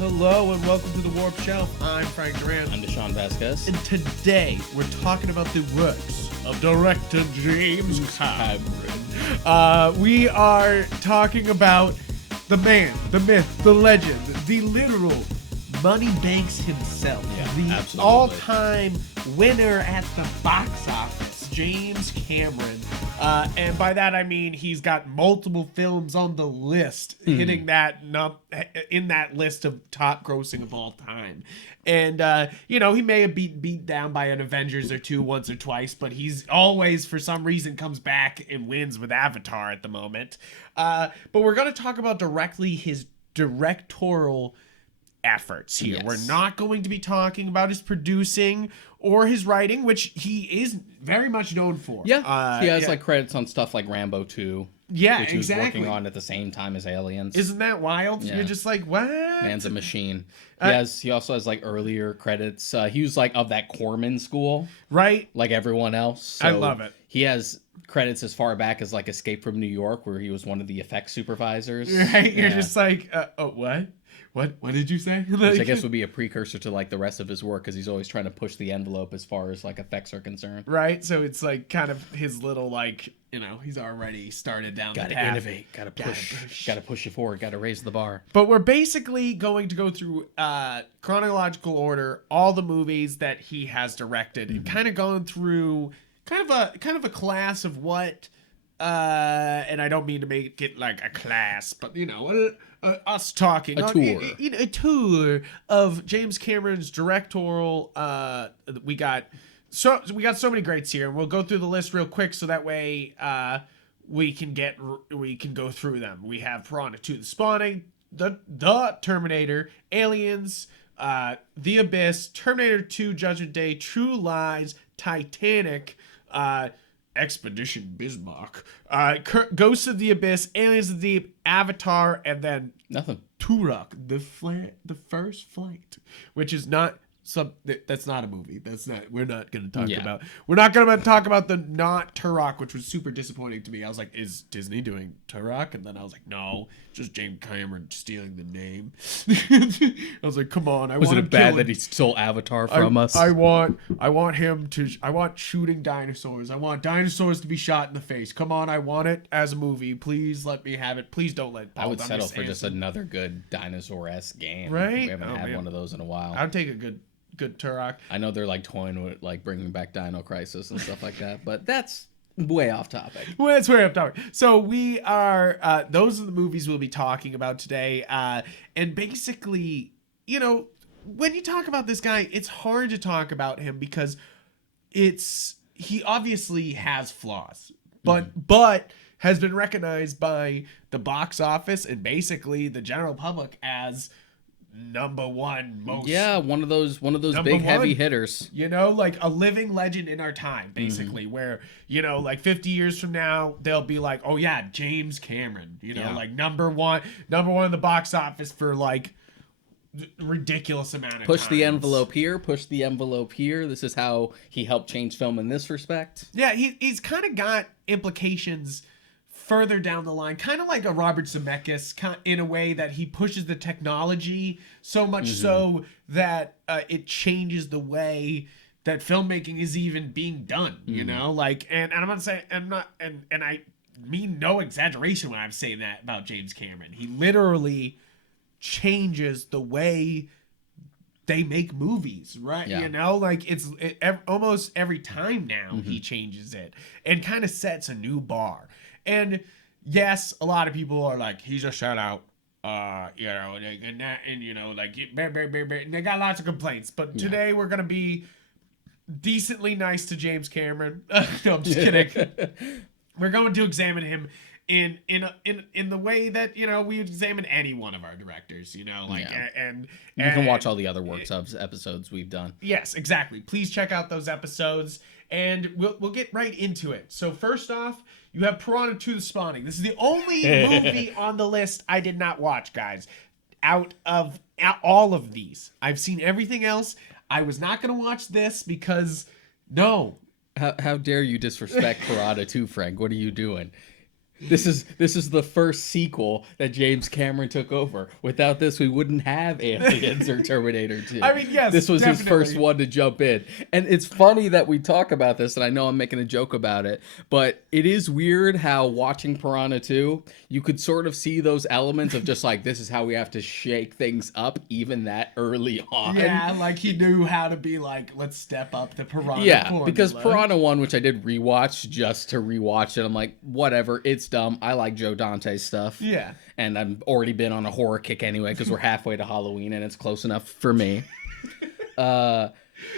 Hello and welcome to the Warp Shelf. I'm Frank Durant. I'm Deshaun Vasquez. And today we're talking about the works of director James Cameron. We are talking about the man, the myth, the legend, the literal Moneybanks himself. The absolutely. all-time winner at the box office, James Cameron. And by that I mean he's got multiple films on the list, hitting that in that list of top grossing of all time. And he may have beat down by an Avengers or two once or twice, but he's always for some reason comes back and wins with Avatar at the moment. But we're going to talk about directly his directorial efforts here. Yes. We're not going to be talking about his producing or his writing, which he is very much known for. Yeah, he has like credits on stuff like Rambo 2. Yeah, which exactly. he was working on at the same time as Aliens. Isn't that wild? Yeah. You're just like, what? Man's a machine. He also has like earlier credits. He was like of that Corman school, right? like everyone else. So I love it. He has credits as far back as like Escape from New York, where he was one of the effects supervisors. Right? You're Yeah. just like, what? What did you say? Which I guess would be a precursor to like the rest of his work, because he's always trying to push the envelope as far as like effects are concerned. Right? So it's like kind of his little he's already started down the path. Gotta innovate, gotta push it forward, gotta raise the bar. But we're basically going to go through chronological order all the movies that he has directed, and kind of going through kind of a class of what and I don't mean to make it like a class, but us talking a tour, a tour of James Cameron's directorial. We got so many greats here, and we'll go through the list real quick so that way we can go through them. We have Piranha 2: The Spawning, the Terminator, Aliens, The Abyss, Terminator 2: Judgment Day, True Lies, Titanic, Expedition Bismarck, Ghosts of the Abyss, Aliens of the Deep, Avatar, and then Nothing. Turok, the First Flight, which is not that's not a movie. We're not going to talk about. We're not going to talk about the not Turok, which was super disappointing to me. I was like, is Disney doing Turok? And then I was like, no, just James Cameron stealing the name. I was like, come on, Was it bad that he stole Avatar from us? I want shooting dinosaurs. I want dinosaurs to be shot in the face. Come on, I want it as a movie. Please let me have it. Please don't let Paul I would settle Thomas for just Anderson. another good dinosaur-esque game. Right? We haven't had one of those in a while. I'd take a good Turok. I know they're like toying with like bringing back Dino Crisis and stuff like that, but that's way off topic. Well, that's way off topic. So we are, those are the movies we'll be talking about today. And basically, when you talk about this guy, it's hard to talk about him because he obviously has flaws, but has been recognized by the box office and basically the general public as number one most. Yeah, one of those big heavy hitters. Like a living legend in our time, basically, where, like 50 years from now, they'll be like, oh yeah, James Cameron, like number one in the box office for like ridiculous amount of Push times. the envelope here, push the envelope here. This is how he helped change film in this respect. Yeah, he's kind of got implications further down the line, kind of like a Robert Zemeckis, in a way that he pushes the technology so much so that it changes the way that filmmaking is even being done. And I'm not saying and I mean no exaggeration when I'm saying that about James Cameron. He literally changes the way they make movies, right? Yeah. Almost every time now he changes it and kind of sets a new bar. And yes, a lot of people are like, he's a shutout, and they got lots of complaints. But today we're gonna be decently nice to James Cameron. No, I'm just kidding. We're going to examine him in the way that we examine any one of our directors. And you can watch all the other works of episodes we've done. Yes, exactly. Please check out those episodes, and we'll get right into it. So first off, you have Piranha 2: The Spawning. This is the only movie on the list I did not watch, guys. Out of all of these, I've seen everything else. I was not going to watch this because no. How dare you disrespect Piranha 2, Frank? What are you doing? This is the first sequel that James Cameron took over. Without this, we wouldn't have Aliens or Terminator 2. I mean, yes, this was definitely. his first one to jump in. And it's funny that we talk about this, and I know I'm making a joke about it, but it is weird how watching Piranha 2, you could sort of see those elements of just like, this is how we have to shake things up even that early on. Yeah, like he knew how to be like, let's step up the Piranha formula. Because Piranha 1, which I did rewatch just to rewatch it, I'm like, whatever, it's dumb. I like Joe Dante's stuff. Yeah. And I've already been on a horror kick anyway because we're halfway to Halloween and it's close enough for me.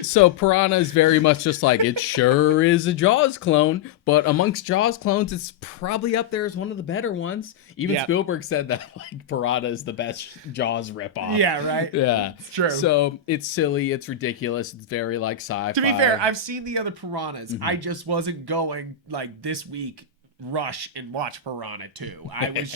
So Piranha is very much just like, it sure is a Jaws clone, but amongst Jaws clones, it's probably up there as one of the better ones. Even Spielberg said that like Piranha is the best Jaws ripoff. Yeah, right? Yeah. It's true. So it's silly, it's ridiculous, it's very like sci-fi. To be fair, I've seen the other Piranhas. I just wasn't going like this week rush and watch Piranha 2. I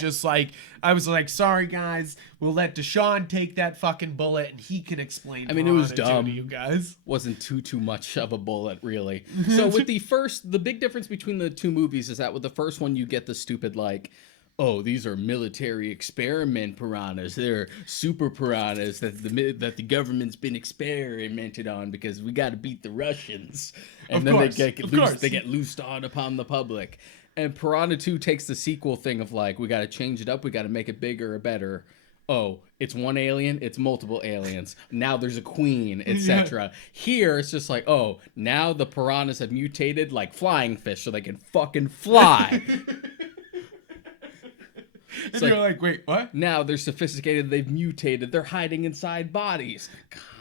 was like, sorry guys, we'll let Deshaun take that fucking bullet and he can explain. I mean, it was Piranha 2 dumb. to you guys. Wasn't too much of a bullet, really. So with the big difference between the two movies is that with the first one, you get the stupid like, oh, these are military experiment piranhas. They're super piranhas that the government's been experimented on because we got to beat the Russians. And then they get loosed on upon the public. And Piranha 2 takes the sequel thing of like, we got to change it up. We got to make it bigger or better. Oh, it's one alien. It's multiple aliens. Now there's a queen, etc. Here, it's just like, oh, now the piranhas have mutated like flying fish so they can fucking fly. And you're like, wait, what? Now they're sophisticated. They've mutated. They're hiding inside bodies.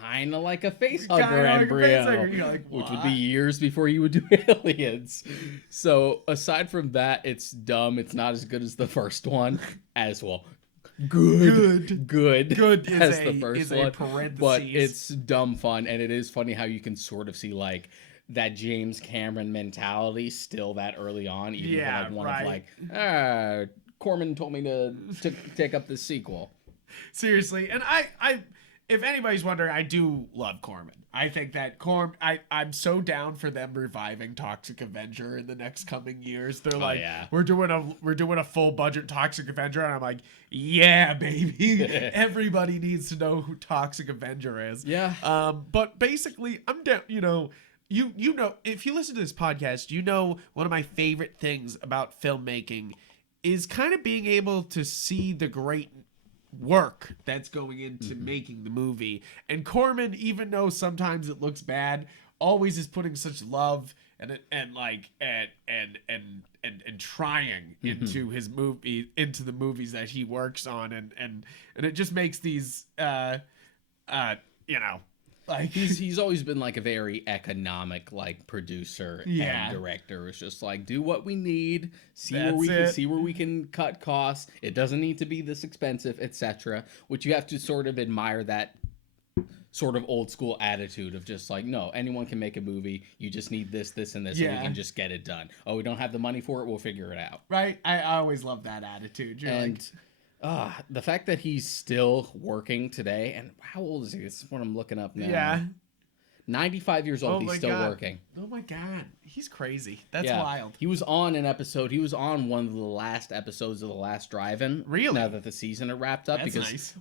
Kind of like a facehugger embryo. You're like, which would be years before you would do aliens. So aside from that, it's dumb. It's not as good as the first one. As well. Good as the first one. But it's dumb fun. And it is funny how you can sort of see like that James Cameron mentality still that early on. Even like one of like, Corman told me to take up this sequel. Seriously, and I if anybody's wondering, I do love Corman. I think that I'm so down for them reviving Toxic Avenger in the next coming years. They're like, we're doing a full budget Toxic Avenger, and I'm like, yeah, baby. Everybody needs to know who Toxic Avenger is. Yeah. But basically, I'm down. You know, if you listen to this podcast, you know one of my favorite things about filmmaking is kind of being able to see the great work that's going into making the movie. And Corman, even though sometimes it looks bad, always is putting such love and trying into his movie, into the movies that he works on, and it just makes these like he's always been like a very economic like producer and director. It's just like, do what we need, see where we can cut costs. It doesn't need to be this expensive, etc. Which you have to sort of admire that sort of old school attitude of just like, no, anyone can make a movie. You just need this, and this, and we can just get it done. Oh, we don't have the money for it. We'll figure it out. Right. I always love that attitude. The fact that he's still working today, and how old is he? This is what I'm looking up now. Yeah. 95 years old, he's still working. Oh my God. He's crazy. That's wild. He was on one of the last episodes of The Last Drive-In. Really? Now that the season had wrapped up. That's because nice.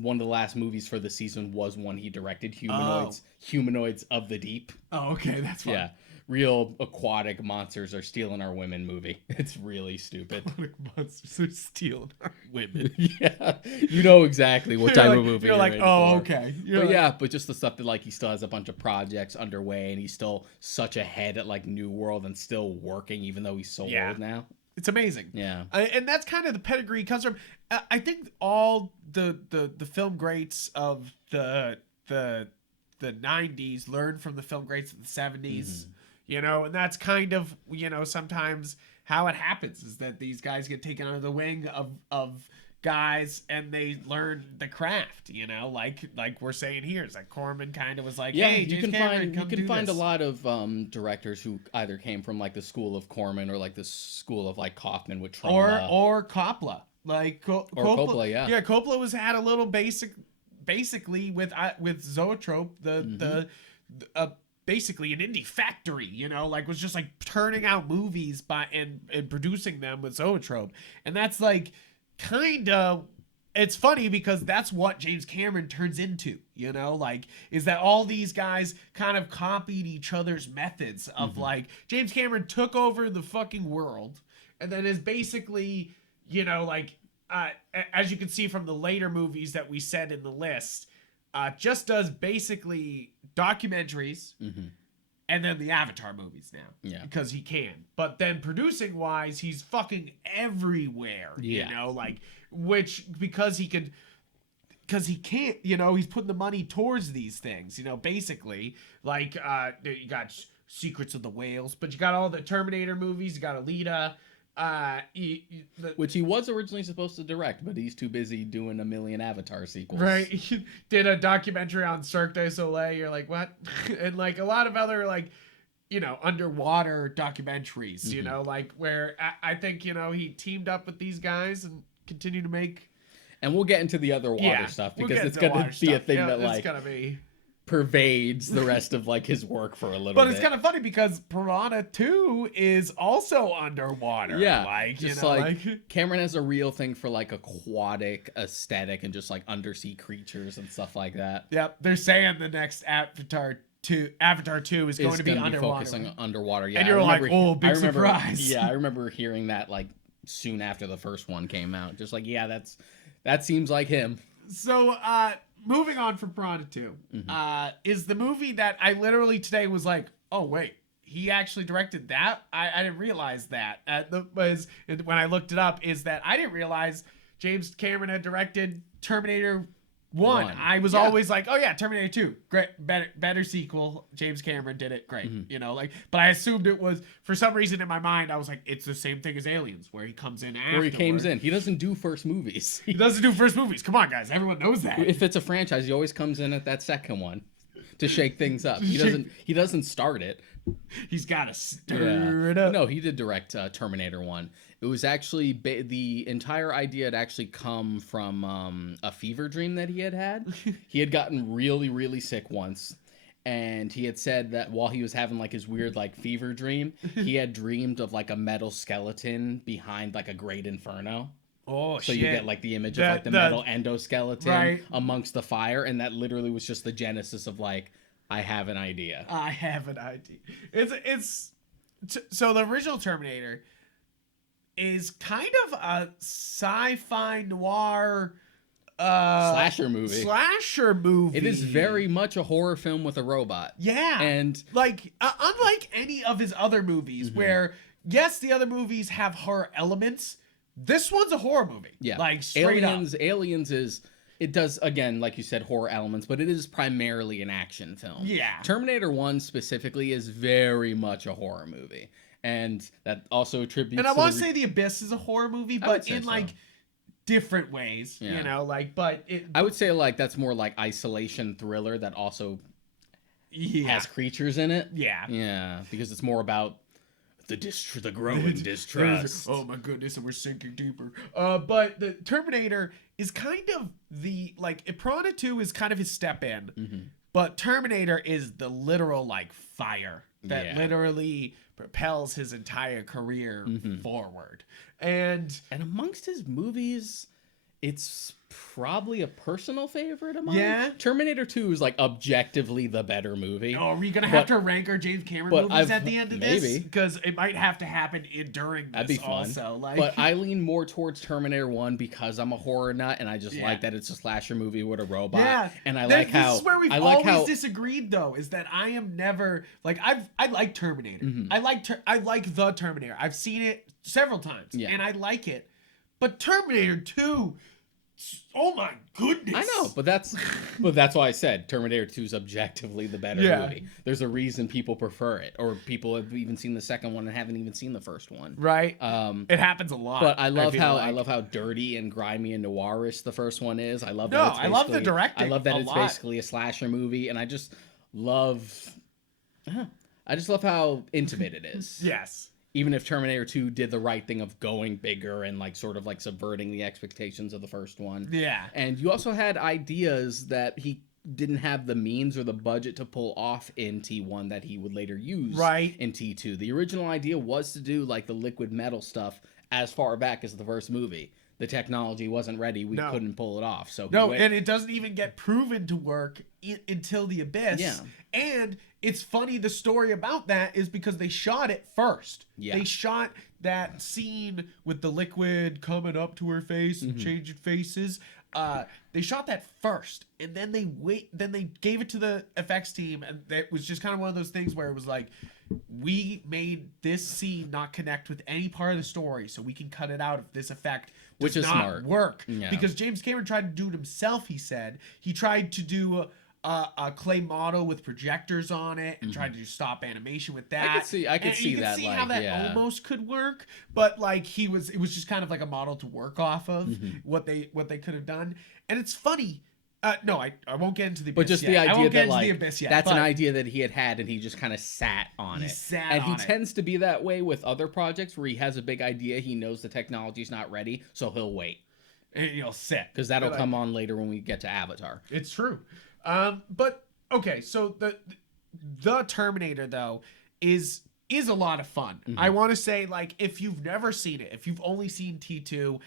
One of the last movies for the season was one he directed, Humanoids of the Deep. Oh, okay. That's fun. Yeah. Real aquatic monsters are stealing our women movie. It's really stupid. Aquatic monsters are stealing our women. Yeah. You know exactly what type of movie you're like, in oh, for. okay. But just the stuff that like he still has a bunch of projects underway and he's still such ahead at like New World and still working even though he's so old now. It's amazing. Yeah. And that's kind of the pedigree he comes from. I think all the film greats of the 90s learned from the film greats of the 70s. You know, and that's kind of, sometimes how it happens is that these guys get taken under the wing of guys and they learn the craft, like we're saying here. It's like Corman kind of was like, hey, you can find a lot of directors who either came from like the school of Corman or like the school of like Kaufman with Troma. Or Coppola. Like Coppola, yeah. Yeah, Coppola had a little basically with Zoetrope, basically an indie factory, you know, like was just like turning out movies and producing them with Zoetrope. And that's like kind of, it's funny because that's what James Cameron turns into, you know, like is that all these guys kind of copied each other's methods of like James Cameron took over the fucking world and then is basically, you know, like as you can see from the later movies that we said in the list, just does basically documentaries and then the Avatar movies now. Yeah. Because he can. But then producing wise, he's fucking everywhere. Yeah. You know, like, which, because he can't, you know, he's putting the money towards these things, you know, basically. Like, you got Secrets of the Whales, but you got all the Terminator movies, you got Alita. Which he was originally supposed to direct, but he's too busy doing a million Avatar sequels. Right. He did a documentary on Cirque du Soleil. You're like, what? And like a lot of other like, you know, underwater documentaries, you know, like where I think, you know, he teamed up with these guys and continued to make. And we'll get into the other water stuff because it's going to be a thing that like gonna be pervades the rest of like his work for a little bit. But it's kind of funny because Piranha 2 is also underwater. Yeah, like just you know, like Cameron has a real thing for like aquatic aesthetic and just like undersea creatures and stuff like that. Yep, they're saying the next Avatar 2 is going to be underwater. Focusing on underwater. Yeah, and you're like, oh, big surprise. Yeah, I remember hearing that like soon after the first one came out. Just like, yeah, that seems like him. So, moving on from Piranha 2, is the movie that I literally today was like, oh, wait, he actually directed that? I didn't realize that. When I looked it up, is that I didn't realize James Cameron had directed Terminator 1. I was always like, oh, yeah, Terminator 2, great, better sequel. James Cameron did it, great. You know, like, but I assumed it was, for some reason in my mind, I was like, it's the same thing as Aliens, where he comes in after. Where he comes in. He doesn't do first movies. He doesn't do first movies. Come on, guys. Everyone knows that. If it's a franchise, he always comes in at that second one to shake things up. He doesn't start it. He's got to stir it up. No, he did direct Terminator 1. It was actually the entire idea had actually come from a fever dream that he had. He had gotten really, really sick once. And he had said that while he was having like his weird like fever dream, he had dreamed of like a metal skeleton behind like a great inferno. Oh, so shit. you get like the image of like the metal endoskeleton amongst the fire. And that literally was just the genesis of like, I have an idea. I have an idea. So the original Terminator is kind of a sci-fi noir slasher movie. It is very much a horror film with a robot. Yeah. And like unlike any of his other movies where yes, the other movies have horror elements, this one's a horror movie. Yeah. Like straight Aliens is it does, again, like you said, horror elements, but it is primarily an action film. Yeah. Terminator 1 specifically is very much a horror movie. And that also attributes and I want to say The Abyss is a horror movie, but in like so. Different ways, you know, like, but I would say like that's more like isolation thriller that also has creatures in it. Yeah. Yeah, because it's more about the growing distrust. Oh my goodness, and we're sinking deeper. But the Terminator is kind of the like Piranha 2 is kind of his step in, but Terminator is the literal like fire that literally propels his entire career forward. And amongst his movies, it's probably a personal favorite of mine. Yeah. Terminator 2 is like objectively the better movie. Oh, are we gonna have to rank our James Cameron movies at the end of this? Because it might have to happen during this. That'd be fun. Also. Like, but I lean more towards Terminator 1 because I'm a horror nut and I just like that it's a slasher movie with a robot. Yeah. And I like how this is where we've always disagreed though, is that I am never like I like Terminator. I like the Terminator. I've seen it several times and I like it. But Terminator 2, oh my goodness. I know, but that's why I said Terminator 2 is objectively the better movie. There's a reason people prefer it, or people have even seen the second one and haven't even seen the first one. Right. It happens a lot. But I love how dirty and grimy and noirish the first one is. I love I love the directing. I love that it's basically a slasher movie, and I just love how intimate it is. Yes. Even if Terminator 2 did the right thing of going bigger and like sort of like subverting the expectations of the first one. Yeah. And you also had ideas that he didn't have the means or the budget to pull off in T1 that he would later use Right. in T2. The original idea was to do like the liquid metal stuff as far back as the first movie. The technology wasn't ready. We couldn't pull it off. So and it doesn't even get proven to work until The Abyss. Yeah. And it's funny, the story about that is because they shot it first. Yeah. They shot that scene with the liquid coming up to her face and changing faces. They shot that first, and then they gave it to the effects team, and it was just kind of one of those things where it was like, we made this scene not connect with any part of the story, so we can cut it out if this effect does not smart. work. Yeah. Because James Cameron tried to do it himself. He said he tried to do a clay model with projectors on it and tried to do stop animation with that. I could see that. See how that almost could work, but like it was just kind of like a model to work off of what they could have done. And it's funny. No, I won't get into the Abyss but just yet. the I idea won't get that into like the Abyss yet, that's but an idea that he had and he just kind of sat on it. He tends to be that way with other projects where he has a big idea, he knows the technology's not ready, so he'll wait. And he'll sit. Because that'll come on later when we get to Avatar. It's true. But okay, so the Terminator though is a lot of fun. I want to say, like, if you've never seen it, if you've only seen T2,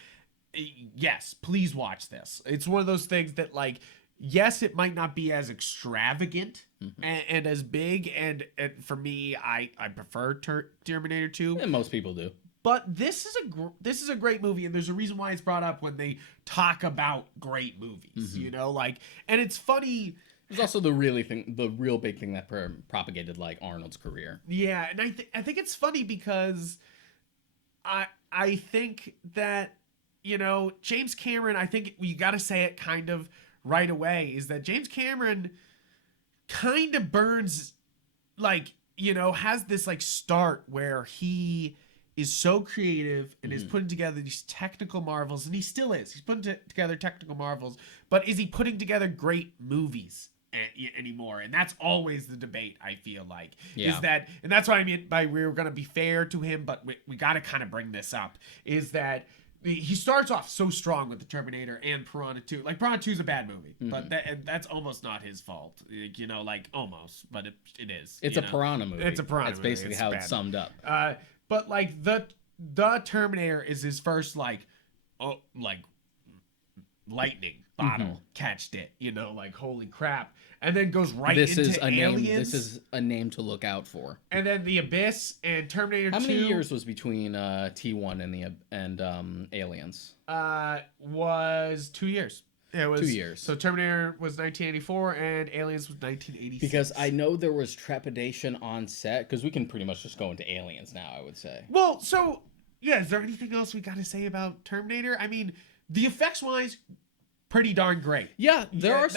yes, please watch this. It's one of those things that, like, yes, it might not be as extravagant and as big, and for me, I prefer Terminator 2. And most people do. But this is a great movie, and there's a reason why it's brought up when they talk about great movies, you know, like, and it's funny. There's also the real big thing that propagated like Arnold's career. Yeah, and I think it's funny because I think that, you know, James Cameron, I think you got to say it kind of right away, is that James Cameron kind of burns, like, you know, has this like start where he is so creative and is putting together these technical marvels, and he still is. He's putting together technical marvels, but is he putting together great movies anymore? And that's always the debate, I feel like. Yeah. Is that, and that's what I mean by we're going to be fair to him, but we got to kind of bring this up, is that he starts off so strong with the Terminator and Piranha 2. Like, Piranha 2 is a bad movie, but that's almost not his fault. You know, like, almost, but it is. It's a Piranha movie. It's a Piranha That's movie. basically how it's summed up. But like the Terminator is his first like lightning bottle catched it, you know, like holy crap, and then goes right into Aliens. This is a name to look out for. And then The Abyss and Terminator 2. How many years was between T1 and Aliens? Was 2 years. It was 2 years. So Terminator was 1984 and Aliens was 1986. Because I know there was trepidation on set, because we can pretty much just go into Aliens now, I would say. Well, so yeah, is there anything else we got to say about Terminator? I mean, the effects wise, pretty darn great. Yeah, there are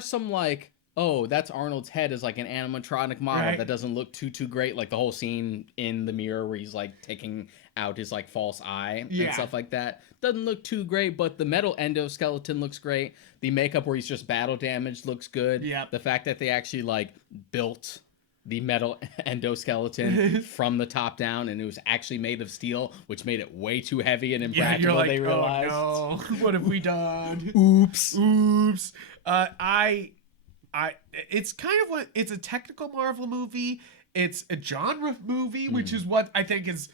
some like, oh, that's Arnold's head is like an animatronic model that doesn't look too great, like the whole scene in the mirror where he's like taking out his like false eye and stuff like that. Doesn't look too great, but the metal endoskeleton looks great. The makeup where he's just battle damaged looks good. Yeah. The fact that they actually like built the metal endoskeleton from the top down, and it was actually made of steel, which made it way too heavy and impractical. You're like, they realized. Oh no, what have we done? Oops. It's kind of what, it's a technical Marvel movie. It's a genre movie, which is what I think is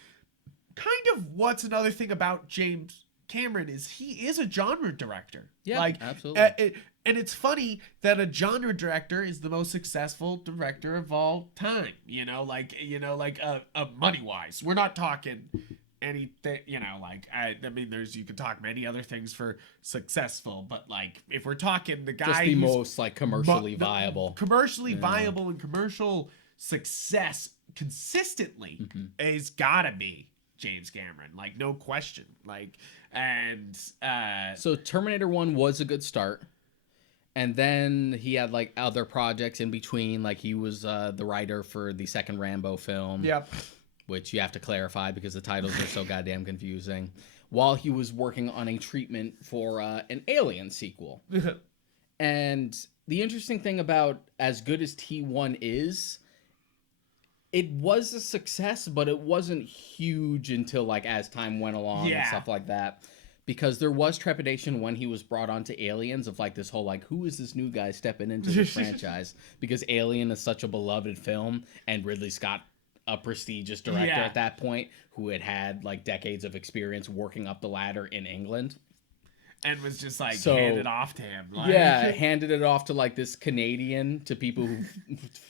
kind of what's another thing about James Cameron, is he is a genre director. Yeah, like, absolutely. And it's funny that a genre director is the most successful director of all time. You know, like money wise, we're not talking anything. You know, like I mean, you could talk many other things for successful, but like if we're talking the guy just the most like commercially viable, viable and commercial success consistently is gotta be James Cameron, like no question. Like, and so Terminator 1 was a good start, and then he had like other projects in between, like he was the writer for the second Rambo film, which you have to clarify because the titles are so goddamn confusing, while he was working on a treatment for an Alien sequel. And the interesting thing about as good as T1 is, it was a success, but it wasn't huge until like as time went along and stuff like that. because there was trepidation when he was brought onto Aliens of like this whole like, who is this new guy stepping into the franchise? Because Alien is such a beloved film, and Ridley Scott, a prestigious director at that point, who had like decades of experience working up the ladder in England. And was just like handed off to him. Like. Yeah, handed it off to like this Canadian, to people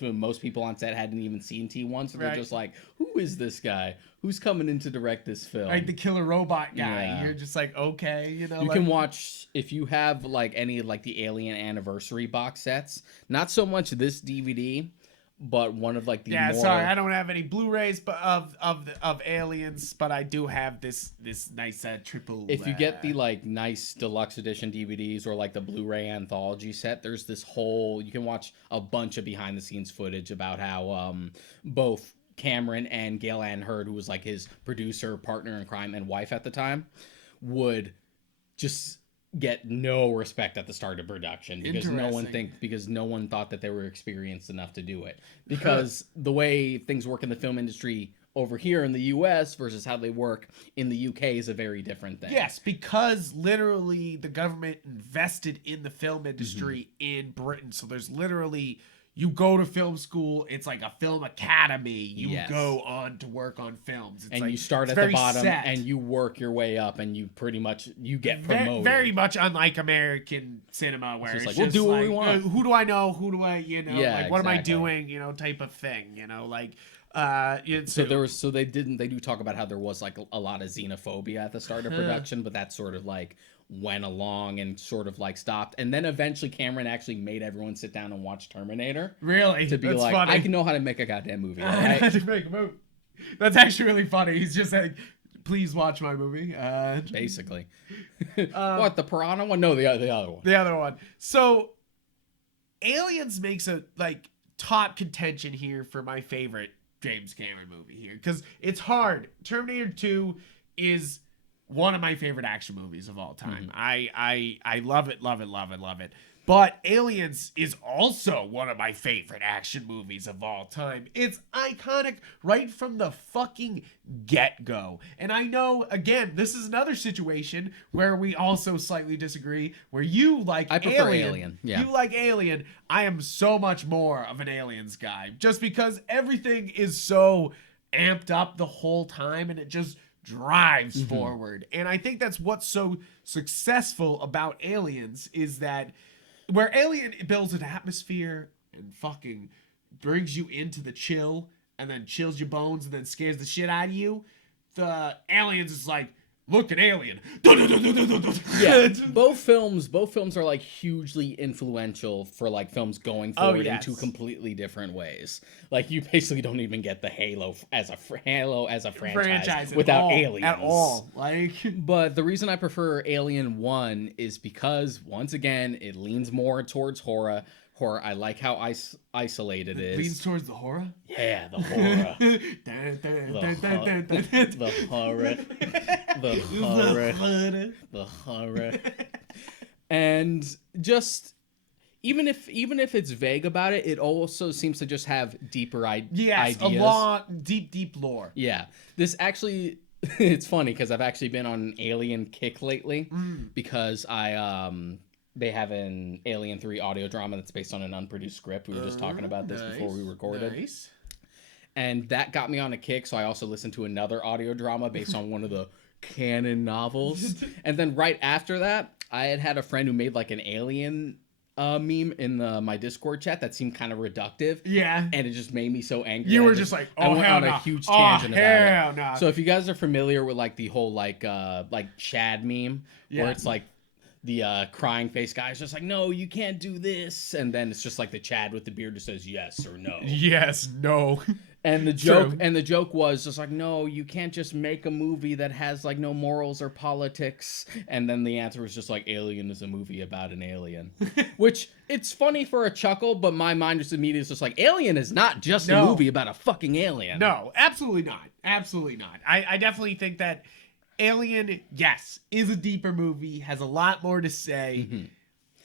who most people on set hadn't even seen T1. So they're just like, who is this guy? Who's coming in to direct this film? Like the killer robot guy. Yeah. You're just like, okay, you know. You can watch, if you have like any like the Alien Anniversary box sets, not so much this DVD, but one of like the more... sorry, I don't have any Blu-rays of Aliens, but I do have this nice triple. If you get the like nice deluxe edition DVDs or like the Blu-ray anthology set, there's this whole, you can watch a bunch of behind the scenes footage about how both Cameron and Gail Ann Hurd, who was like his producer, partner in crime, and wife at the time, would just get no respect at the start of production because no one thought that they were experienced enough to do it, because the way things work in the film industry over here in the US versus how they work in the UK is a very different thing. Yes, because literally the government invested in the film industry in Britain. So there's literally, you go to film school, it's like a film academy. You go on to work on films. It's and like, you start at the bottom and you work your way up, and you pretty much, you get promoted. Very much unlike American cinema, where it's like, just we'll do what we want. Who do I know? Who do I, like, what am I doing? Type of thing, like... So they do talk about how there was like a lot of xenophobia at the start of production, but that sort of like went along and sort of like stopped, and then eventually Cameron actually made everyone sit down and watch Terminator. Really? To be That's like, funny. I can know how to make a goddamn movie. Right? Right? To make a movie. That's actually really funny. He's just like, please watch my movie. Basically. What, the Piranha one? No, the other one. The other one. So Aliens makes a like top contention here for my favorite James Cameron movie here, because it's hard. Terminator 2 is one of my favorite action movies of all time. I love it. But Aliens is also one of my favorite action movies of all time. It's iconic right from the fucking get-go. And I know, again, this is another situation where we also slightly disagree, where you like I prefer Alien. Yeah. You like Alien. I am so much more of an Aliens guy, just because everything is so amped up the whole time, and it just drives forward. And I think that's what's so successful about Aliens, is that where Alien builds an atmosphere and fucking brings you into the chill, and then chills your bones, and then scares the shit out of you, the Aliens is like, look at Alien. Yeah, both films are like hugely influential for like films going forward in two completely different ways. Like, you basically don't even get the Halo as a franchise without Aliens at all. Like, but the reason I prefer Alien 1 is because, once again, it leans more towards horror. I like how isolated it is. Leans towards the horror? Yeah, the horror. The horror. And just, even if it's vague about it, it also seems to just have deeper ideas. A long, deep lore. Yeah. This actually, it's funny because I've actually been on an Alien kick lately, because they have an Alien 3 audio drama that's based on an unproduced script. We were just talking about this before we recorded. Nice. And that got me on a kick, so I also listened to another audio drama based on one of the canon novels. And then right after that, I had a friend who made like an Alien meme in my Discord chat that seemed kind of reductive. Yeah. And it just made me so angry. You were just like, oh, I went on a huge tangent about it. No. So if you guys are familiar with like the whole like Chad meme, where it's like the crying face guy is just like, no, you can't do this, and then it's just like the Chad with the beard just says yes or no. Yes, no. And the joke was just like, no, you can't just make a movie that has like no morals or politics. And then the answer was just like, Alien is a movie about an alien. Which, it's funny for a chuckle, but my mind just immediately is just like, Alien is not just a movie about a fucking alien. No, absolutely not. Absolutely not. I definitely think that Alien, yes, is a deeper movie, has a lot more to say.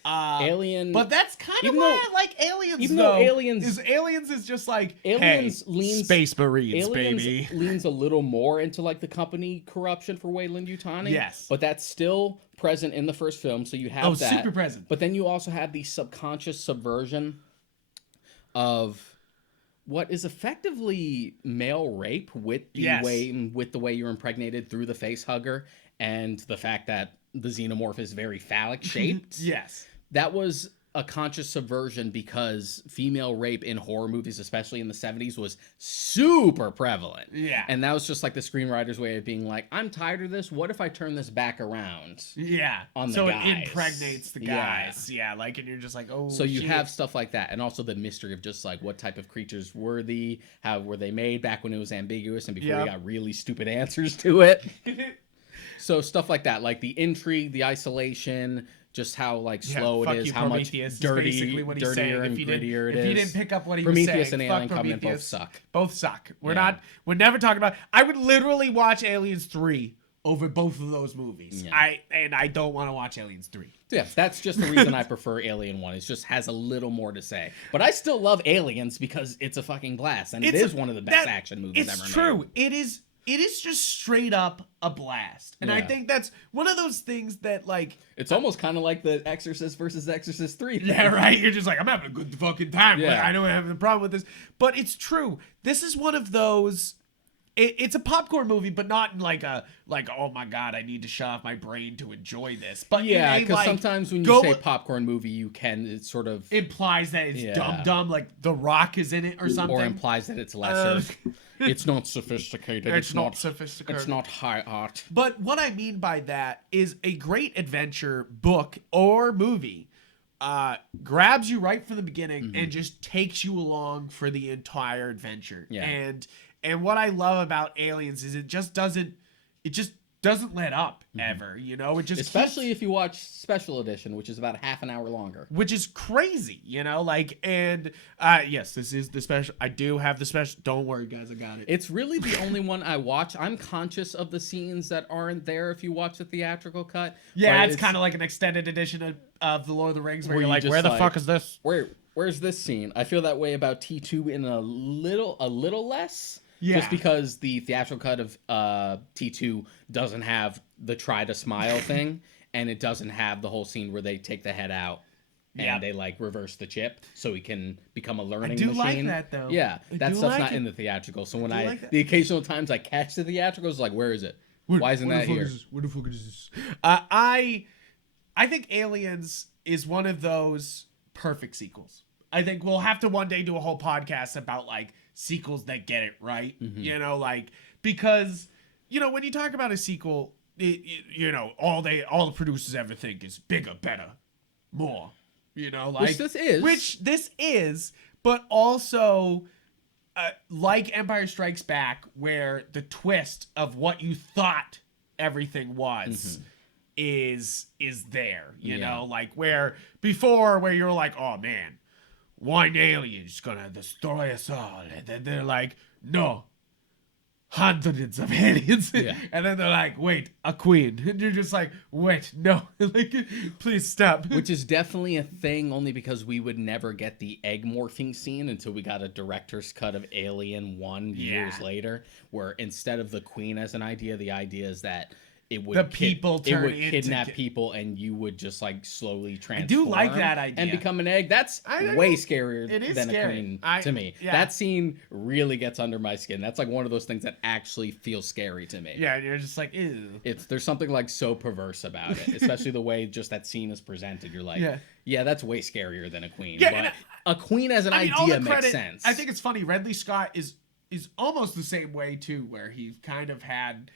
Alien, but that's kind of even why though- I like Aliens. even though, though Aliens- Aliens is just like Aliens hey, leans- Space Marines, Aliens baby. leans a little more into like the company corruption for Weyland-Yutani. Yes. But that's still present in the first film, so you have that. Super present. But then you also have the subconscious subversion of what is effectively male rape with the way you're impregnated through the face hugger and the fact that the xenomorph is very phallic shaped. Yes. That was a conscious subversion because female rape in horror movies, especially in the 70s, was super prevalent. Yeah. And that was just like the screenwriter's way of being like, I'm tired of this. What if I turn this back around? Yeah. On the so guys. it impregnates the guys. Yeah. Like, and you're just like, oh. So you shit. have stuff like that, and also the mystery of just like what type of creatures were they, how were they made back when it was ambiguous, and before we got really stupid answers to it. So stuff like that, like the intrigue, the isolation, just how like slow it is, how much dirtier and grittier it is. If you didn't pick up what he Prometheus was saying, and Alien Covenant both suck. Both suck. We're never talking about. I would literally watch Aliens 3 over both of those movies. Yeah. I don't want to watch Aliens 3. Yeah, that's just the reason I prefer Alien 1. It just has a little more to say. But I still love Aliens because it's a fucking blast, and it is one of the best action movies ever made. It's true. It is just straight up a blast. And I think that's one of those things that, like... It's almost kind of like the Exorcist versus Exorcist 3 thing. Yeah, right? You're just like, I'm having a good fucking time. Yeah. Like, I don't have a problem with this. But it's true. This is one of those... It's a popcorn movie, but not in like a, like, oh my God, I need to shut off my brain to enjoy this. But yeah, because like, sometimes when you say popcorn movie, you can, it sort of... implies that it's dumb, like The Rock is in it or something. Or implies that it's lesser. It's not sophisticated. It's not sophisticated. It's not high art. But what I mean by that is a great adventure book or movie grabs you right from the beginning and just takes you along for the entire adventure. Yeah. And what I love about Aliens is it just doesn't let up ever, you know? It just especially if you watch Special Edition, which is about half an hour longer. Which is crazy, you know? Like, and yes, this is the special. I do have the special. Don't worry, guys, I got it. It's really the only one I watch. I'm conscious of the scenes that aren't there if you watch the theatrical cut. Yeah, it's kind of like an extended edition of The Lord of the Rings where you're like, where the fuck is this? Where's this scene? I feel that way about T2 in a little less. Yeah. Just because the theatrical cut of T2 doesn't have the try to smile thing, and it doesn't have the whole scene where they take the head out and they like reverse the chip so he can become a learning machine. I do like that though. Yeah, that stuff's not in the theatrical. So when the occasional times I catch the theatricals, like, where is it? Why isn't that here? Where the fuck is this? I think Aliens is one of those perfect sequels. I think we'll have to one day do a whole podcast about like sequels that get it right, you know, like, because, you know, when you talk about a sequel, you know, all the producers ever think is bigger, better, more, you know, like, which this is, but also like Empire Strikes Back, where the twist of what you thought everything was is there, you know, like where before where you're like, oh man, one alien's gonna destroy us all, and then they're like, no, hundreds of aliens, and then they're like, wait, a queen, and you're just like, wait, no, like, please stop. Which is definitely a thing, only because we would never get the egg morphing scene until we got a director's cut of Alien 1 years later, where instead of the queen as an idea, the idea is that it would kidnap people, and you would just like slowly transform. I do like that idea and become an egg. That's way scarier than a queen to me. Yeah. That scene really gets under my skin. That's like one of those things that actually feels scary to me. Yeah, and you're just like, ew. There's something like so perverse about it, especially the way just that scene is presented. You're like, yeah, that's way scarier than a queen. Yeah, but a queen as an idea makes sense. I think it's funny. Ridley Scott is almost the same way too, where he kind of had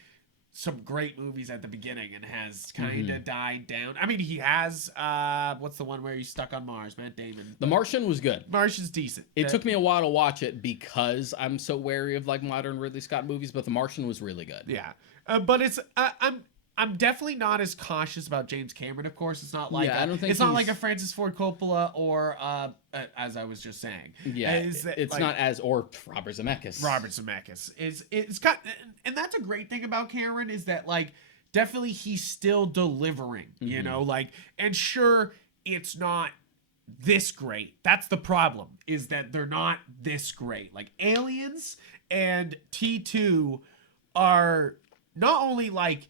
some great movies at the beginning and has kind of died down. I mean, he has what's the one where he's stuck on Mars? Matt Damon. The Martian was good. Martian's decent. It took me a while to watch it because I'm so wary of like modern Ridley Scott movies, but The Martian was really good. Yeah, but it's I'm definitely not as cautious about James Cameron. Of course, it's not like it's not like a Francis Ford Coppola or as I was just saying. Yeah, it's like, not as or Robert Zemeckis. Robert Zemeckis it's got, and that's a great thing about Cameron is that like definitely he's still delivering. You know, like, and sure, it's not this great. That's the problem, is that they're not this great. Like Aliens and T2 are not only like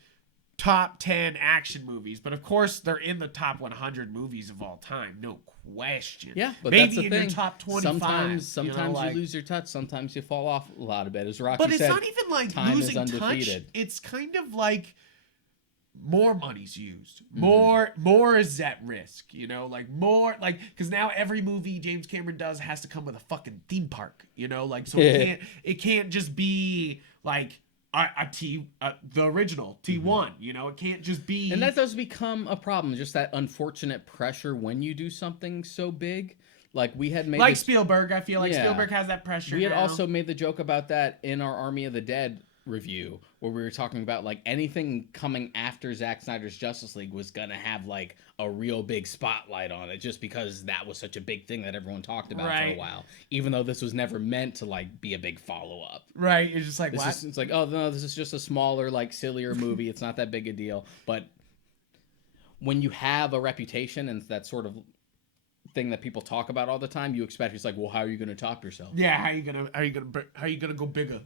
top 10 action movies, but of course they're in the top 100 movies of all time, no question. Yeah, but maybe that's the in thing. your top 25. Sometimes you lose your touch. Sometimes you fall off a lot of it. As Rocky but it's said, not even like time is losing touch. undefeated. It's kind of like more money's used, more is at risk, like more, like, because now every movie James Cameron does has to come with a fucking theme park, like, so it can't just be like the original T1, it can't just be. And that does become a problem, just that unfortunate pressure when you do something so big. Like we had made Spielberg. I feel like Spielberg has that pressure. We had also made the joke about that in our Army of the Dead review, where we were talking about like anything coming after Zack Snyder's Justice League was gonna have like a real big spotlight on it, just because that was such a big thing that everyone talked about for a while, even though this was never meant to like be a big follow-up. Right. It's just like, it's like, oh no, this is just a smaller, like, sillier movie. It's not that big a deal. But when you have a reputation and that sort of thing that people talk about all the time, you expect, it's like, well, how are you going to top yourself? Yeah, how are you gonna go bigger?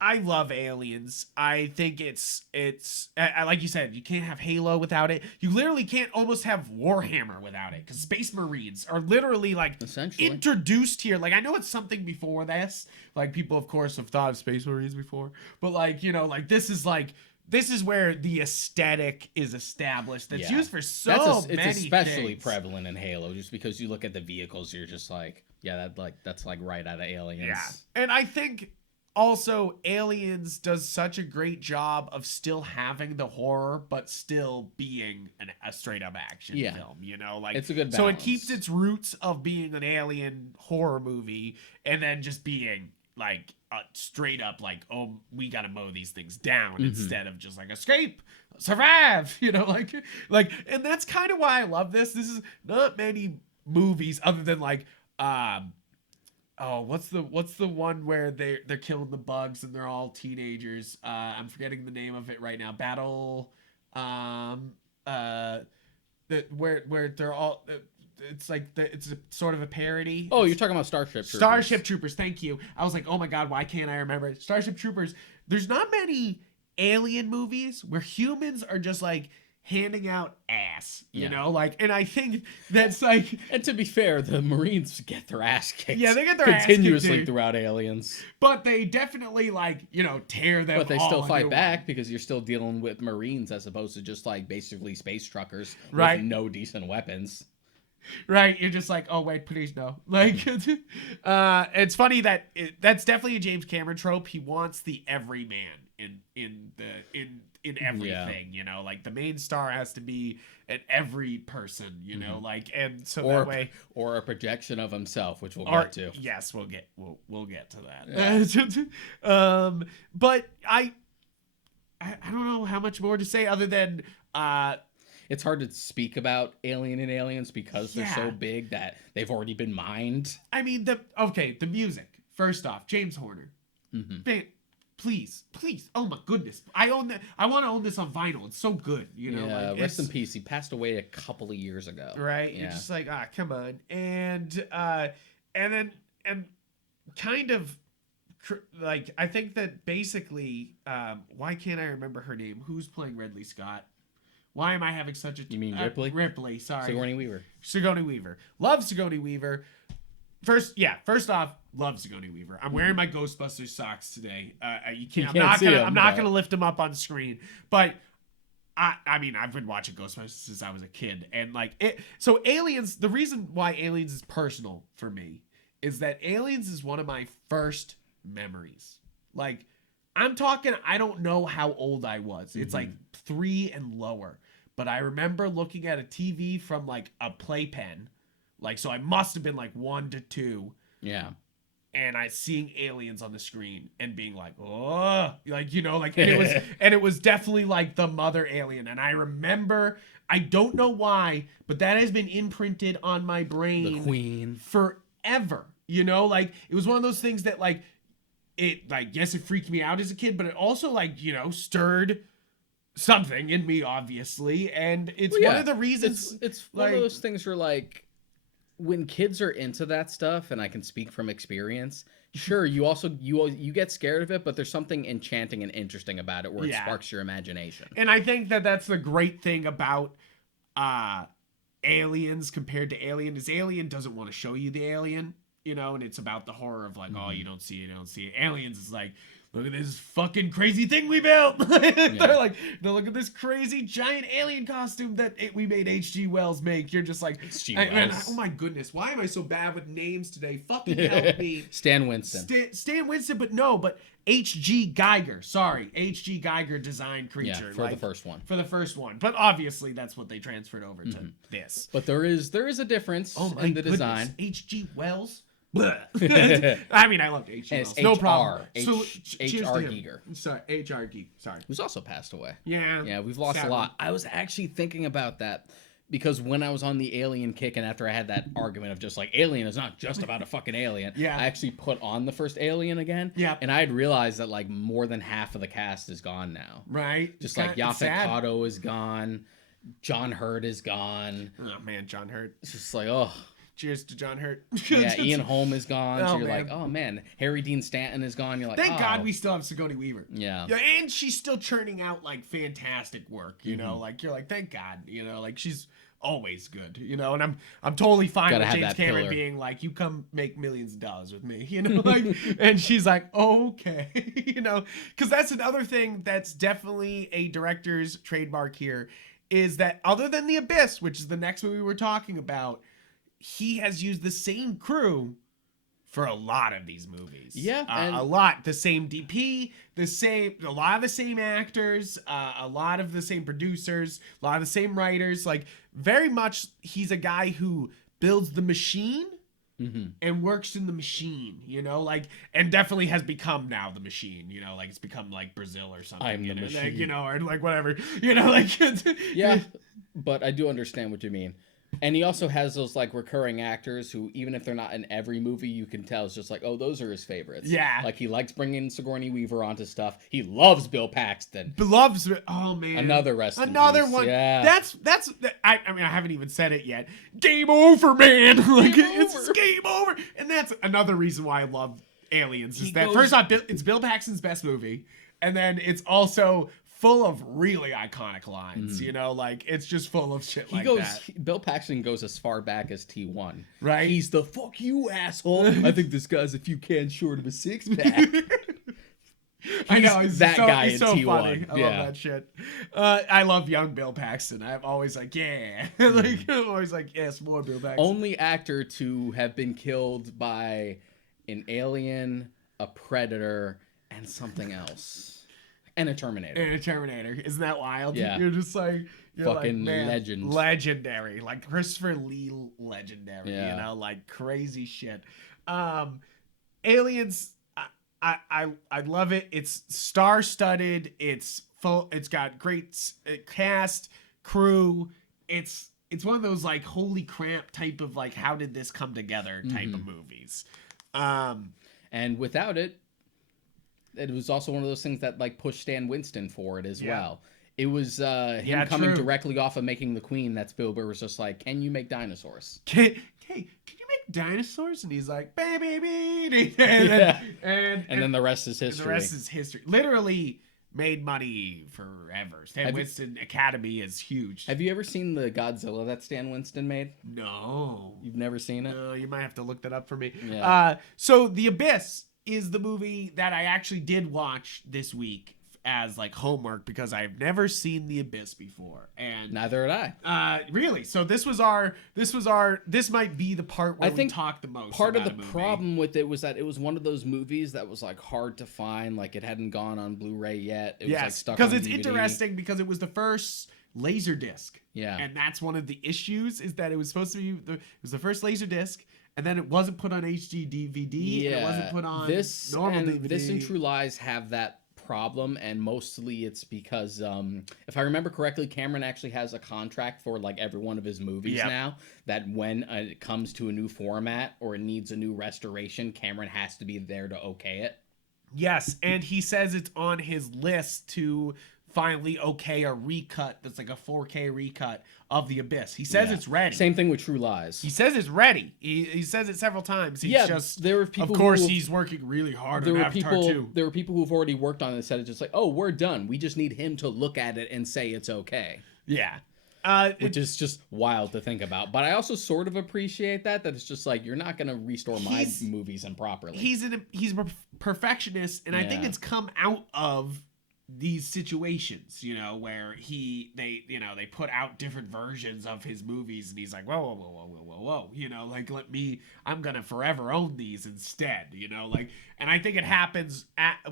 I love Aliens. I think it's like you said, you can't have Halo without it. You literally can't almost have Warhammer without it, because Space Marines are literally like essentially introduced here. Like, I know it's something before this. Like, people of course have thought of Space Marines before, but like, like this is where the aesthetic is established. That's used for many It's especially things. prevalent in Halo, just because you look at the vehicles, you're just like, yeah, that's like right out of Aliens. Yeah, and I think also Aliens does such a great job of still having the horror, but still being a straight up action film. Like, it's a good balance. So it keeps its roots of being an alien horror movie, and then just being like straight up like, oh, we gotta mow these things down, instead of just like escape, survive. Like, and that's kind of why I love this. This is not many movies other than like what's the one where they're killing the bugs and they're all teenagers? I'm forgetting the name of it right now. Where they're all. It's like it's a sort of a parody. Oh, you're talking about Starship Troopers. Starship Troopers. Thank you. I was like, oh my god, why can't I remember it? Starship Troopers. There's not many alien movies where humans are just like handing out ass, like, and I think that's like, and to be fair, the Marines get their ass kicked. Yeah, they get their continuously ass kicked throughout Aliens, but they definitely like, tear them. But they still fight back, because you're still dealing with Marines as opposed to just like basically space truckers with no decent weapons. Right, you're just like, oh wait, please no. Like, it's funny that that's definitely a James Cameron trope. He wants the everyman in everything. Like the main star has to be an every person. Like, and so that way, or a projection of himself, which we'll get to. Yes, we'll get to that. Yeah. But I don't know how much more to say other than it's hard to speak about Alien and Aliens because they're so big that they've already been mined. I mean, the music. First off, James Horner. Please. Oh my goodness. I want to own this on vinyl. It's so good. Yeah, like, rest in peace. He passed away a couple of years ago. Right. Yeah. You're just like, come on. And kind of like, I think that basically, why can't I remember her name? Who's playing Ridley Scott? Why am I having such a... You mean Ripley? Ripley, sorry. Sigourney Weaver. Sigourney Weaver. Love Sigourney Weaver. First off, love Sigourney Weaver. I'm wearing my Ghostbusters socks today. I'm not gonna lift them up on screen. But I mean, I've been watching Ghostbusters since I was a kid, and like it. So Aliens. The reason why Aliens is personal for me is that Aliens is one of my first memories. Like, I'm talking, I don't know how old I was. It's like 3 and lower. But I remember looking at a TV from like a playpen. Like, so I must have been like 1 to 2. Yeah. And I seeing Aliens on the screen and being like, oh, like, like, and it was definitely like the mother alien. And I remember, I don't know why, but that has been imprinted on my brain. The Queen. Forever. Like, it was one of those things that like, it, like, yes, it freaked me out as a kid, but it also like, stirred something in me, obviously, and it's Well, one yeah, of the reasons. it's one like, of those things where like when kids are into that stuff, and I can speak from experience. Sure, you get scared of it, but there's something enchanting and interesting about it where it Yeah. sparks your imagination. And I think that that's the great thing about Aliens compared to Alien is Alien doesn't want to show you the alien, you know, and it's about the horror of like, oh, you don't see it, you don't see it. Aliens is like, look at this fucking crazy thing we built. They're like, no, look at this crazy giant alien costume that we made H.G. Wells make. You're just like, H.G. man, Wells. oh my goodness, why am I so bad with names today? Fucking help me. Stan Winston. Stan Winston, but H.G. Geiger. Sorry, H.G. Geiger designed creature. Yeah, for the first one. For the first one. But obviously that's what they transferred over to this. But there is a difference in the design. H.G. Wells? I mean, I loved H.G. Wells. No problem. H.R. Giger. Sorry, H.R. Giger. Sorry. Who's also passed away. Yeah. Yeah, we've lost a lot. I was actually thinking about that because when I was on the Alien kick and after I had that argument of just like Alien is not just about a fucking alien, Yeah. I actually put on the first Alien again. Yeah. And I had realized that like more than half of the cast is gone now. Right. Just like Yaphet Kotto is gone. John Hurt is gone. Oh, man, John Hurt. It's just like, oh. Cheers to John Hurt. Yeah, Ian Holm is gone. So you're man. like, oh man, Harry Dean Stanton is gone. You're like, Thank oh. God we still have Sigourney Weaver. Yeah. And she's still churning out like fantastic work, you know, like you're like, thank God, you know, like she's always good, you know, and I'm totally fine Gotta with have James that Cameron pillar. being like, you come make millions of dollars with me, you know, like, and she's like, okay, you know, because that's another thing that's definitely a director's trademark here is that other than The Abyss, which is the next movie we're talking about, he has used the same crew for a lot of these movies. Yeah, and a lot. The same DP, a lot of the same actors, a lot of the same producers, a lot of the same writers. Like, very much, he's a guy who builds the machine and works in the machine, you know, like, and definitely has become now the machine, you know, like it's become like Brazil or something. I'm the know, machine. like, you know, or like whatever, you know, like. yeah, but I do understand what you mean. And he also has those like recurring actors who, even if they're not in every movie, you can tell it's just like, oh, those are his favorites. Yeah. Like he likes bringing Sigourney Weaver onto stuff. He loves Bill Paxton. Loves. Oh man. Another rest in Another peace. one. Yeah. That's. I mean, I haven't even said it yet. Game over, man. Like it's game over. And that's another reason why I love Aliens. Is that first off, it's Bill Paxton's best movie, and then it's also full of really iconic lines, you know, like it's just full of shit like that. Bill Paxton goes as far back as T1. Right. He's the fuck you asshole. I think this guy's a few cans short of a six pack. I know he's that guy he's in so T1. funny. I love that shit. I love young Bill Paxton. I'm always like, yeah, like I'm always like, yes, more Bill Paxton. Only actor to have been killed by an alien, a predator, and something else. And a Terminator. Isn't that wild? Yeah. You're just like, you're fucking like, man, legend. Legendary. Like Christopher Lee legendary, Yeah. you know, like crazy shit. Aliens, I love it. It's star-studded. It's full. It's got great cast, crew. It's one of those like holy crap type of like how did this come together type of movies. And without it, it was also one of those things that like pushed Stan Winston forward as well. It was him coming directly off of Making the Queen that Spielberg was just like, can you make dinosaurs? Can you make dinosaurs? And he's like, baby. And then the rest is history. The rest is history. Literally made money forever. Stan Winston Academy is huge. Have you ever seen the Godzilla that Stan Winston made? No. You've never seen it? No, you might have to look that up for me. Yeah. So The Abyss is the movie that I actually did watch this week as like homework because I've never seen The Abyss before, and neither had I. Really, so this might be the part where we talk the most. Part of about the a movie. problem with it was that it was one of those movies that was like hard to find, like it hadn't gone on Blu-ray yet. It was like stuck on because it's DVD. interesting because it was the first laser disc. Yeah, and that's one of the issues is that it was supposed to be it was the first laser disc. And then it wasn't put on HD DVD. Yeah, and it wasn't put on normal DVD. This and True Lies have that problem, and mostly it's because, if I remember correctly, Cameron actually has a contract for like every one of his movies now. That when it comes to a new format or it needs a new restoration, Cameron has to be there to okay it. Yes, and he says it's on his list to finally okay a recut that's like a 4K recut of The Abyss. He says Yeah. it's ready. Same thing with True Lies. He says it's ready. He says it several times. He's just, there were people. of course, he's working really hard on Avatar 2. There were people who've already worked on it and said it's just like, oh, we're done. We just need him to look at it and say it's okay. Yeah. Which is just wild to think about. But I also sort of appreciate that it's just like, you're not going to restore my movies improperly. He's a perfectionist, and I think it's come out of these situations, you know, where they put out different versions of his movies, and he's like, whoa, you know, like, I'm gonna forever own these instead, you know, like, and I think it happens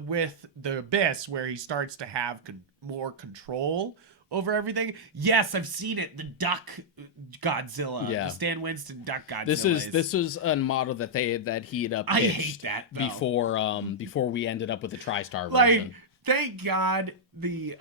with The Abyss, where he starts to have more control over everything. Yes, I've seen it. The Duck Godzilla, the Stan Winston Duck Godzilla. This is a model that he had pitched. I hate that though. Before we ended up with the TriStar version. Like, thank God the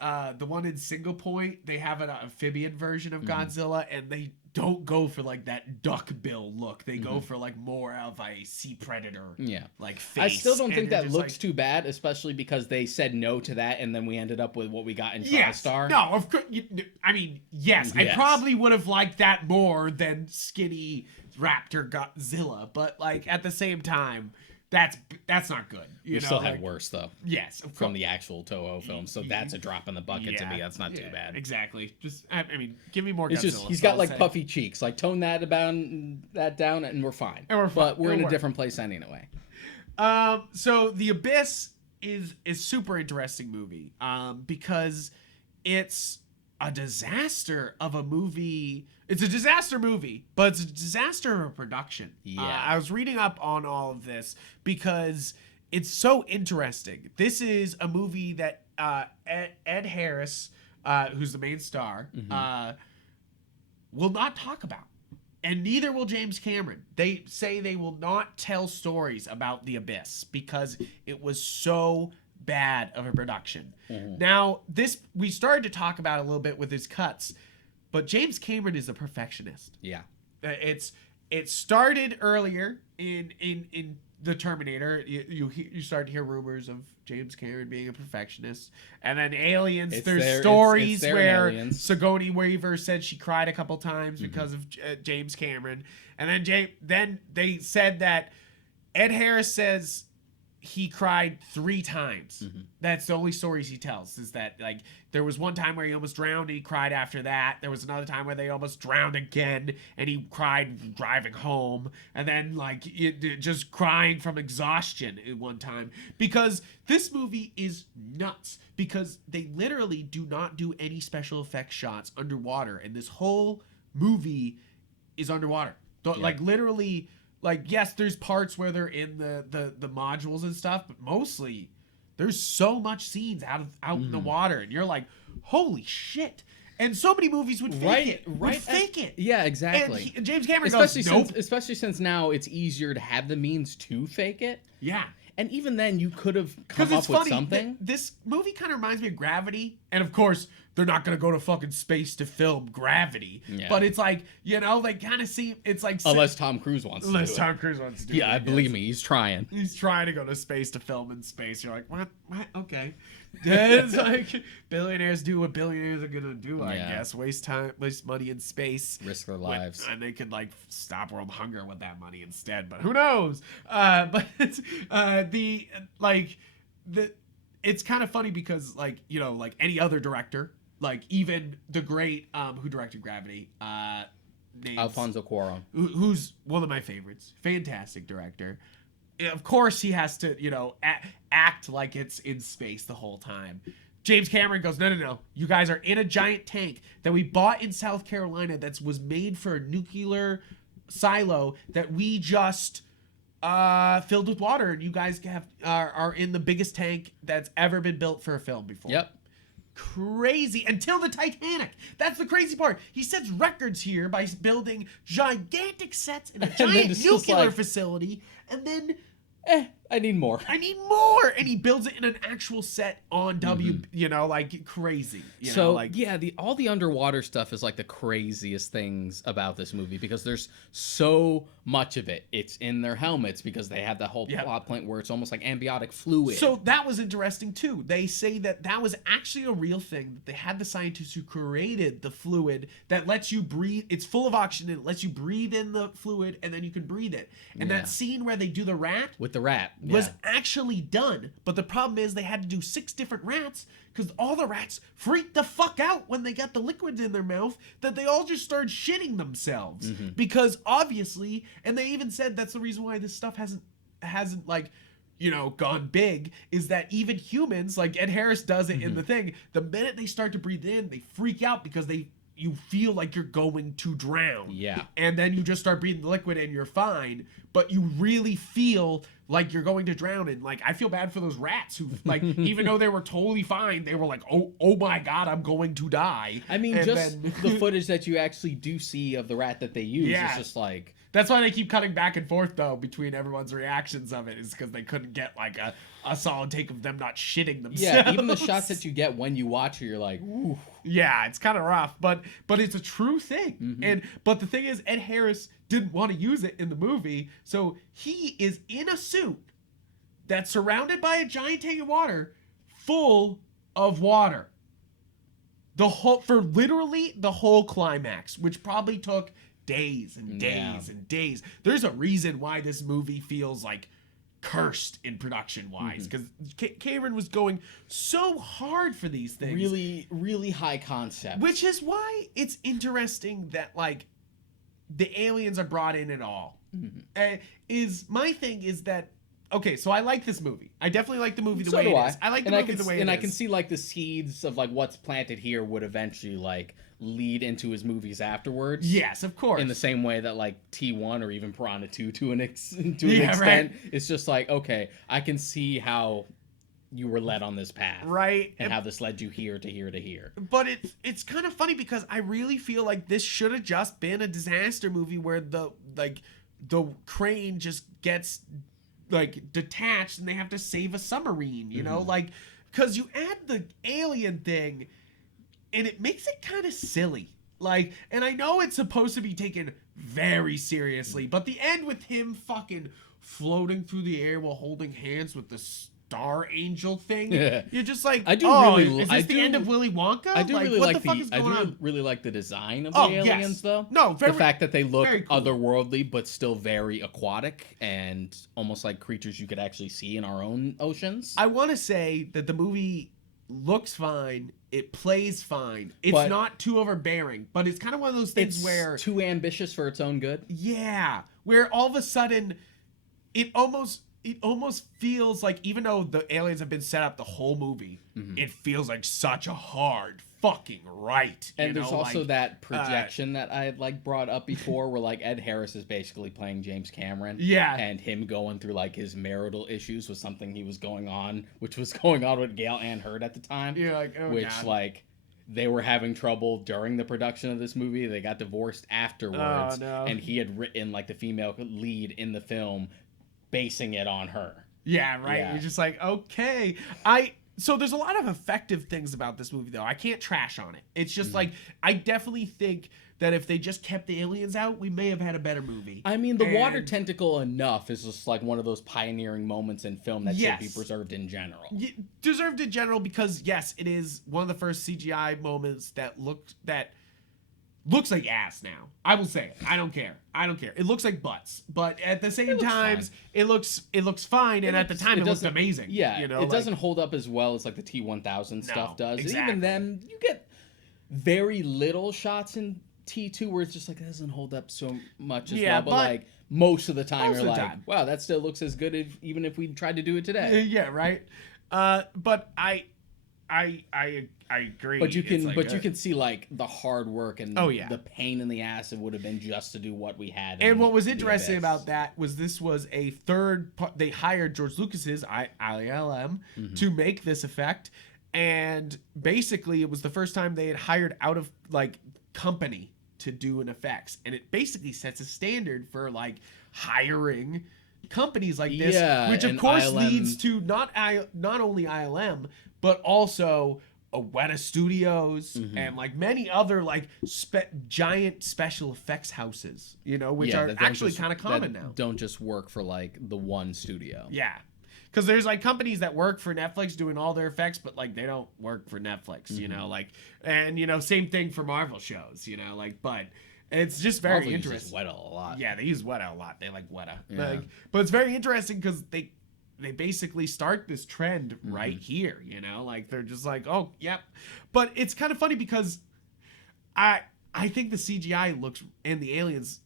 one in Single Point, they have an amphibian version of Godzilla, and they don't go for like that duck bill look. They go for like more of a sea predator like face. I still don't think that looks too bad, especially because they said no to that, and then we ended up with what we got in TriStar. No, of course. I mean, yes, I probably would have liked that more than skinny Raptor Godzilla, but like at the same time, that's not good. We still had worse though. Yes, of course. From the actual Toho film, so that's a drop in the bucket to me. That's not too bad. Exactly. Just I mean, give me more. It's Godzilla, just he's got like puffy cheeks. Like tone that down, and we're fine. But we're in a different place anyway. So The Abyss is super interesting movie. Because it's a disaster of a movie. It's a disaster movie, but it's a disaster of a production. Yeah. I was reading up on all of this because it's so interesting. This is a movie that Ed Harris, who's the main star, will not talk about. And neither will James Cameron. They say they will not tell stories about The Abyss because it was so bad of a production. Now, we started to talk about a little bit with his cuts, but James Cameron is a perfectionist. Yeah. It started earlier in the Terminator. You start to hear rumors of James Cameron being a perfectionist, and then Aliens. There's stories where Sigourney Weaver said she cried a couple times because of James Cameron, and then they said that Ed Harris says he cried 3 times. That's the only stories he tells, is that like there was one time where he almost drowned and he cried after that. There was another time where they almost drowned again and he cried driving home, and then like just crying from exhaustion at one time, because this movie is nuts, because they literally do not do any special effects shots underwater, and this whole movie is underwater. Like literally. Like, yes, there's parts where they're in the modules and stuff, but mostly there's so much scenes out in the water, and you're like, holy shit. And so many movies would fake it. Yeah, exactly. And James Cameron goes, nope. Especially since now it's easier to have the means to fake it. Yeah. And even then, you could have come up with something. This movie kind of reminds me of Gravity. And of course, they're not going to go to fucking space to film Gravity. Yeah. But it's like, you know, they kind of seem, it's like... Unless Tom Cruise wants to do it. Unless Tom Cruise wants to do it. Yeah, believe me, he's trying. He's trying to go to space to film in space. You're like, what? Okay. It's like, billionaires do what billionaires are going to do, I guess. Waste time, waste money in space. Risk their lives. And they could, like, stop world hunger with that money instead. But who knows? It's kind of funny because, like, you know, like any other director, like even the great who directed Gravity, Alfonso Cuarón, who's one of my favorites, fantastic director. Of course, he has to, you know, act like it's in space the whole time. James Cameron goes, no, you guys are in a giant tank that we bought in South Carolina that was made for a nuclear silo that we just filled with water, and you guys are in the biggest tank that's ever been built for a film before. Yep. Crazy. Until the Titanic. That's the crazy part. He sets records here by building gigantic sets in a giant nuclear facility, and then I need more. I need more, and he builds it in an actual set on you know, like crazy. You know, like yeah, all the underwater stuff is like the craziest things about this movie because there's so much of it. It's in their helmets because they have the whole plot point where it's almost like amniotic fluid. So that was interesting too. They say that was actually a real thing. That they had the scientists who created the fluid that lets you breathe. It's full of oxygen. And it lets you breathe in the fluid, and then you can breathe it. And that scene where they do the rat with the rat was actually done. But the problem is they had to do 6 different rats because all the rats freaked the fuck out when they got the liquids in their mouth that they all just started shitting themselves because obviously, and they even said that's the reason why this stuff hasn't like, you know, gone big, is that even humans, like Ed Harris does it in the thing, the minute they start to breathe in, they freak out because you feel like you're going to drown. Yeah. And then you just start breathing the liquid and you're fine, but you really feel like you're going to drown. And like, I feel bad for those rats who, like, even though they were totally fine, they were like, oh my God, I'm going to die. I mean, and just the footage that you actually do see of the rat that they use is just like... That's why they keep cutting back and forth, though, between everyone's reactions of it, is because they couldn't get, like, a solid take of them not shitting themselves. Yeah, even the shots that you get when you watch it, you're like, ooh. Yeah, it's kind of rough, but it's a true thing. But the thing is, Ed Harris didn't want to use it in the movie, so he is in a suit that's surrounded by a giant tank of water full of water. For literally the whole climax, which probably took days and days and days. There's a reason why this movie feels like cursed in production wise, because Cameron was going so hard for these things. Really, really high concept. Which is why it's interesting that like the aliens are brought in at all. My thing is that, okay, so I like this movie. I definitely like the movie the way it is. I like the movie the way it is. And I can see like the seeds of like what's planted here would eventually like lead into his movies afterwards. Yes, of course. In the same way that like T1 or even Piranha 2 to an extent, right. It's just like, okay, I can see how you were led on this path. Right. And how this led you here to here to here. But it's kind of funny because I really feel like this should have just been a disaster movie where the crane just gets like detached and they have to save a submarine, you know, like, because you add the alien thing and it makes it kind of silly, like, and I know it's supposed to be taken very seriously, but the end with him fucking floating through the air while holding hands with the Star Angel thing, you're just like, is this the end of Willy Wonka? I do like, really what like the fuck is going on? Really like the design of the aliens, though. No, the fact that they look cool. otherworldly but still very aquatic and almost like creatures you could actually see in our own oceans. I want to say that the movie looks fine, it plays fine, it's not too overbearing, but it's kind of one of those things where too ambitious for its own good. Yeah, where all of a sudden it almost feels like, even though the aliens have been set up the whole movie, it feels like such a hard fucking right. And there's also like, that projection that I had like brought up before where like Ed Harris is basically playing James Cameron. Yeah. And him going through like his marital issues was something he was going on, which was going on with Gail Ann Hurd at the time. Yeah, like, oh which God. Like they were having trouble during the production of this movie. They got divorced afterwards. Oh, no. And he had written like the female lead in the film, basing it on her. Yeah, right. Yeah. You're just like, okay. So there's a lot of effective things about this movie, though. I can't trash on it. It's just like, I definitely think that if they just kept the aliens out, we may have had a better movie. I mean, the water tentacle enough is just like one of those pioneering moments in film that should be preserved in general. Deserved in general because, yes, it is one of the first CGI moments that looks like ass now. I will say it. I don't care. It looks like butts, but at the same time, it looks fine. And at the time, it looked amazing. Yeah, you know, it doesn't hold up as well as like the T-1000 stuff does. Exactly. And even then, you get very little shots in T2 where it's just like it doesn't hold up so much as well. But like most of the time, you're like, wow, that still looks as good even if we tried to do it today. Yeah, right. But I agree. But you can see like the hard work and the pain in the ass it would have been just to do what we had. And what was interesting about that was this was a third part. They hired George Lucas's ILM to make this effect, and basically it was the first time they had hired out of like company to do an effects, and it basically sets a standard for like hiring companies like this, Yeah, which of and course ILM leads to not only ILM but also Weta Studios and like many other like giant special effects houses, you know, which are that don't actually just- kind of common that now. don't just work for like the one studio. Yeah. Because there's like companies that work for Netflix doing all their effects, but like they don't work for Netflix, you know, like, and you know, same thing for Marvel shows, you know, like, but it's just very Marvel uses interesting. Weta a lot. Yeah, they use Weta a lot. They like Weta. Yeah. Like, but it's very interesting because they basically start this trend right here, you know, like they're just like, oh, yep. But it's kind of funny because I think the CGI looks and the aliens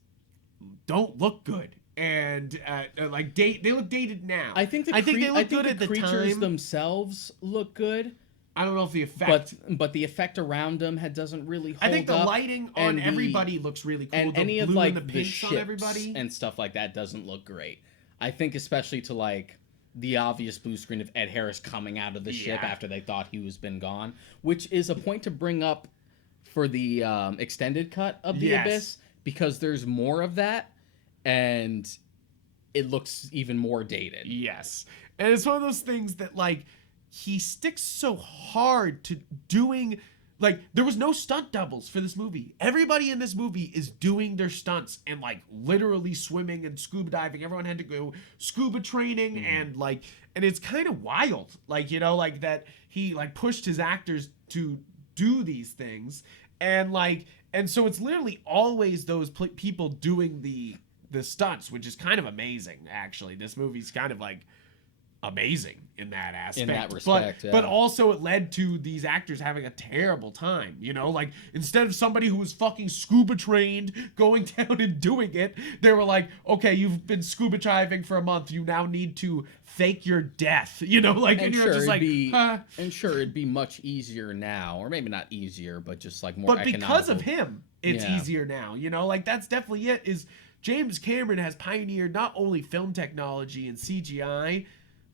don't look good. And like they look dated now. I think they look good at the creatures time. themselves look good, I don't know if the effect, but the effect around them doesn't really hold I think the up, lighting on and everybody looks really cool. and the any blue of like and the the pinks on ships everybody and stuff like that doesn't look great. I think especially to like the obvious blue screen of Ed Harris coming out of the ship after they thought he was been gone, which is a point to bring up for the extended cut of the Abyss, because there's more of that and it looks even more dated. Yes. And it's one of those things that like he sticks so hard to doing, like there was no stunt doubles for this movie. Everybody in this movie is doing their stunts and like literally swimming and scuba diving. Everyone had to go scuba training and like, and it's kind of wild. Like, you know, like that he like pushed his actors to do these things. And like, and so it's literally always those people doing the stunts, which is kind of amazing. Actually, this movie's kind of like amazing in that aspect. In that respect, but also it led to these actors having a terrible time. You know, like instead of somebody who was fucking scuba trained going down and doing it, they were like, okay, you've been scuba diving for a month, you now need to fake your death. You know, like, and you're just like, and sure, it'd be much easier now, or maybe not easier, but just like more. But because of him, it's easier now. You know, like that's definitely it. Is James Cameron has pioneered not only film technology and CGI,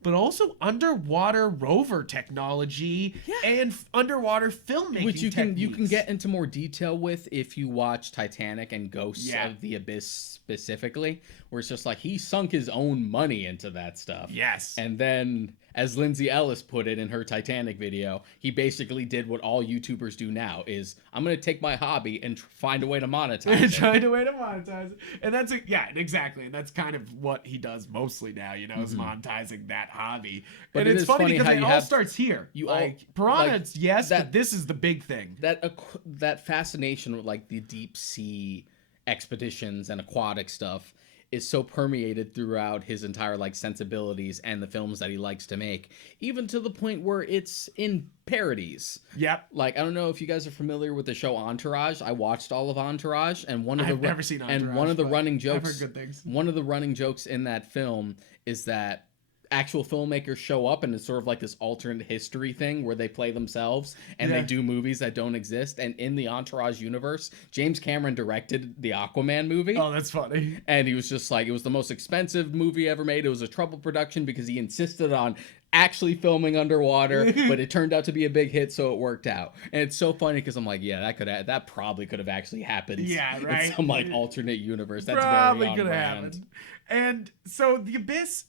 but also underwater rover technology and underwater filmmaking, which you can techniques. get into more detail with if you watch Titanic and Ghosts of the Abyss specifically, where it's just like he sunk his own money into that stuff. Yes. And then, as Lindsay Ellis put it in her Titanic video, he basically did what all YouTubers do now: is I'm gonna take my hobby and find a way to monetize it. Find a way to monetize it. And that's it. Yeah, exactly. And that's kind of what he does mostly now, you know, is monetizing that hobby. But and it it's is funny funny because how it you all have- starts here. you like all- Piranha, like, yes, that- but this is the big thing. That fascination with like the deep sea expeditions and aquatic stuff is so permeated throughout his entire like sensibilities and the films that he likes to make, even to the point where it's in parodies. Yep. Like, I don't know if you guys are familiar with the show Entourage. I watched all of Entourage, and I've never seen Entourage, and one of the but running I've jokes, heard good things. one of the running jokes in that film is that actual filmmakers show up, and it's sort of like this alternate history thing where they play themselves and they do movies that don't exist. And in the Entourage universe, James Cameron directed the Aquaman movie. Oh, that's funny. And he was just like, it was the most expensive movie ever made. It was a trouble production because he insisted on actually filming underwater, but it turned out to be a big hit, so it worked out. And it's so funny because I'm like, yeah, that probably could have actually happened. Yeah, right. In some like alternate universe. That's Probably very on could have brand. happened. And so the Abyss,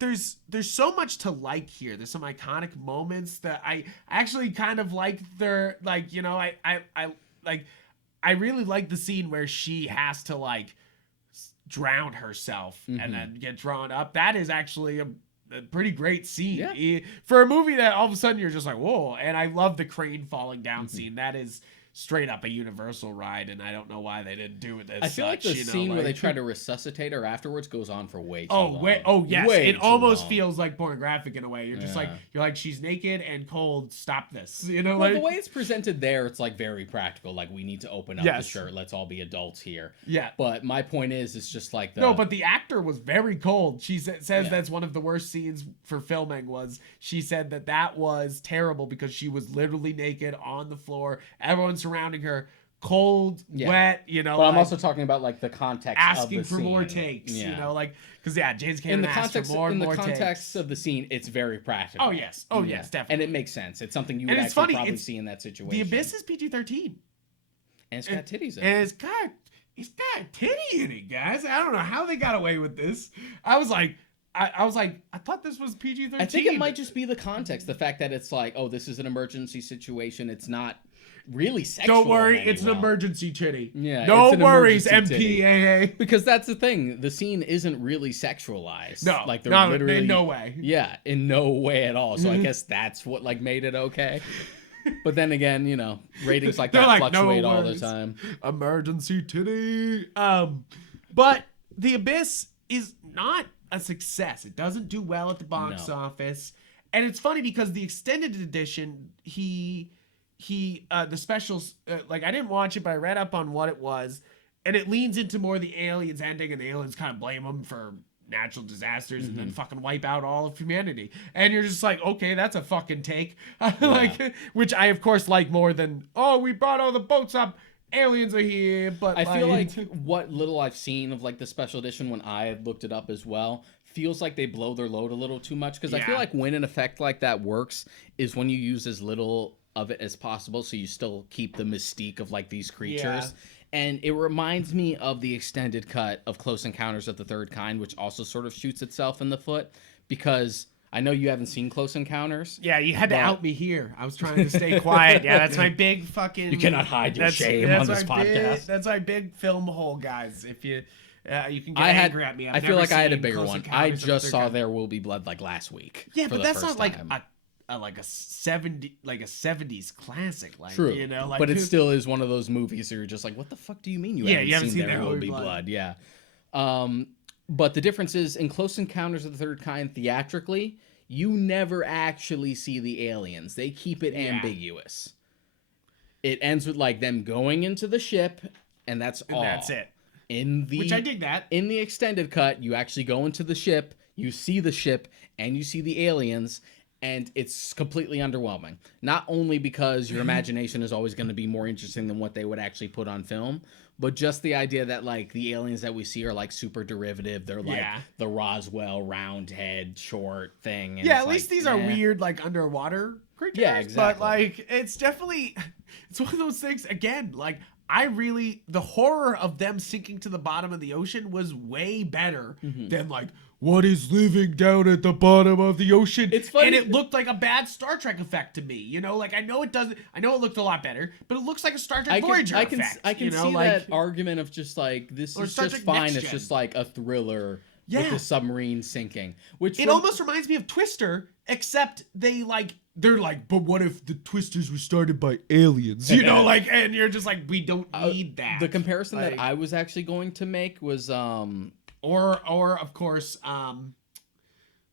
there's so much to like here. There's some iconic moments that I actually kind of like. Their like, you know, I really like the scene where she has to like drown herself and then get drawn up. That is actually a pretty great scene for a movie that all of a sudden you're just like, whoa. And I love the crane falling down scene. That is straight up a Universal ride, and I don't know why they didn't do it as I feel like the you know, scene where they like- try to resuscitate her afterwards goes on for way too long. Yes, Way it too almost long. feels like pornographic in a way. You're just like, she's naked and cold. Stop this, you know? Well, like the way it's presented there, it's like very practical. Like, we need to open up the shirt. Let's all be adults here. Yeah. But my point is, it's just like the... No, but the actor was very cold. She says that's one of the worst scenes for filming. Was she said that was terrible because she was literally naked on the floor, everyone surrounding her, cold, wet, you know. But I'm like, also talking about like the context asking of the for more scene. takes, Yeah. you know, like because James In Cameron the asked context, for more and in the more context takes. of the scene, it's very practical. Oh yes, definitely, and it makes sense. It's something you And would it's actually funny, probably it's- see in that situation. The Abyss is PG-13. And it's got titties in And it. it's got he's got a titty in it, guys. I don't know how they got away with this. I was like, I thought this was PG-13. I think it might just be the context, the fact that it's like, oh, this is an emergency situation. It's not really sexual. Don't worry, it's an emergency titty. Yeah, no it's an worries, emergency MPAA. Because that's the thing. The scene isn't really sexualized. No, like they're literally in no way. Yeah, in no way at all. So I guess that's what like made it okay. But then again, you know, ratings like that like, fluctuate no all the worries. time. Emergency titty. But The Abyss is not a success. It doesn't do well at the box office. And it's funny because the extended edition, the specials, like I didn't watch it, but I read up on what it was, and it leans into more the aliens ending, and the aliens kind of blame them for natural disasters and then fucking wipe out all of humanity. And you're just like, okay, that's a fucking take. Like, which I of course like more than, oh, we brought all the boats up, aliens are here. But I feel like what little I've seen of like the special edition when I had looked it up as well feels like they blow their load a little too much, because I feel like when an effect like that works is when you use as little of it as possible, so you still keep the mystique of like these creatures. And it reminds me of the extended cut of Close Encounters of the Third Kind, which also sort of shoots itself in the foot, because I know you haven't seen Close Encounters. Yeah, you had to out me here. I was trying to stay quiet. Yeah, that's my big fucking... You cannot hide your shame on this podcast. That's my big film hole, guys. If you... you can get angry at me. I feel like I had a bigger one. I just saw There Will Be Blood like last week. Yeah, but that's not like a 70s classic, like, true, you know, like, but it still is one of those movies that you're just like, what the fuck do you mean you haven't seen There Will Be Blood? Yeah. But the difference is in Close Encounters of the Third Kind theatrically, you never actually see the aliens. They keep it ambiguous. It ends with like them going into the ship, and that's all. That's it. Which I dig that. In the extended cut, you actually go into the ship, you see the ship, and you see the aliens, and it's completely underwhelming. Not only because your imagination is always going to be more interesting than what they would actually put on film, but just the idea that like the aliens that we see are like super derivative. They're like the Roswell round head short thing. And at least these are weird like underwater creatures. Yeah, exactly. But like it's definitely it's one of those things again, like the horror of them sinking to the bottom of the ocean was way better than like what is living down at the bottom of the ocean. It's funny. And it looked like a bad Star Trek effect to me. You know, like I know it looked a lot better, but it looks like a Star Trek Voyager effect. I can see that argument of just like, this is just fine. It's just like a thriller with the submarine sinking. Which it almost reminds me of Twister, except they're like, but what if the Twisters were started by aliens? You know, like, and you're just like, we don't need that. The comparison that I was actually going to make was or of course,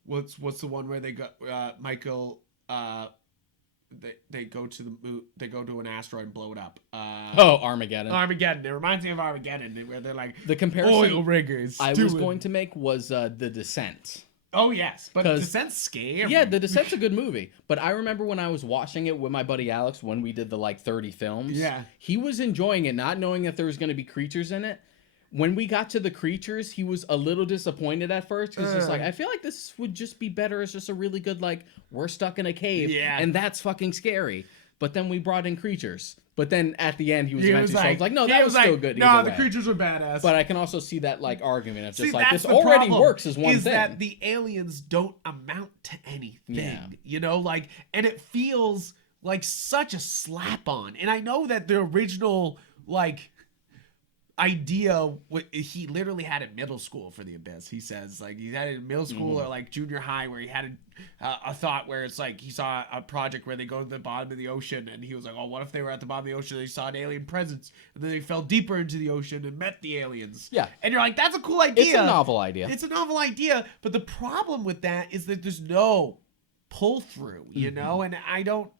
what's the one where they go Michael they go to the moon, they go to an asteroid and blow it up. Armageddon. It reminds me of Armageddon, where they're like the comparison oil riggers. I was going to make was The Descent. Oh yes, but Descent's scary. Yeah, The Descent's a good movie. But I remember when I was watching it with my buddy Alex when we did the like 30 films. Yeah, he was enjoying it, not knowing that there was going to be creatures in it. When we got to the creatures, he was a little disappointed at first because he's like, I feel like this would just be better as just a really good like we're stuck in a cave, and that's fucking scary. But then we brought in creatures. But then at the end, he was eventually like, no, that was still good. No, the creatures were badass. But I can also see that like argument of just like this already works as one thing. Is that the aliens don't amount to anything, you know, like, and it feels like such a slap on. And I know that the original like idea he literally had in middle school for The Abyss. He says like he had it in middle school or like junior high, where he had a thought where it's like he saw a project where they go to the bottom of the ocean, and he was like, oh, what if they were at the bottom of the ocean and they saw an alien presence, and then they fell deeper into the ocean and met the aliens. Yeah. And you're like, that's a cool idea. It's a novel idea. It's a novel idea, but the problem with that is that there's no pull through, you know, and I don't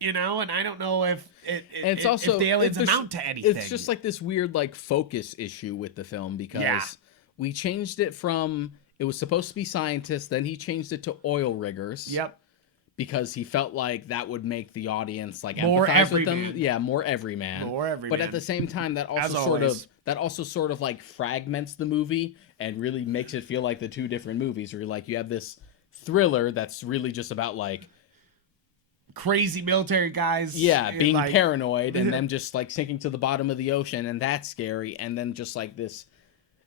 know if if the aliens amount to anything. It's just like this weird like focus issue with the film, because we changed it from, it was supposed to be scientists, then he changed it to oil riggers. Yep. Because he felt like that would make the audience like more empathize with them. Yeah, more everyman. More everyman. But at the same time, that also sort of like fragments the movie and really makes it feel like the two different movies, where like you have this thriller that's really just about like crazy military guys. Yeah, being like, paranoid and them just like sinking to the bottom of the ocean, and that's scary. And then just like this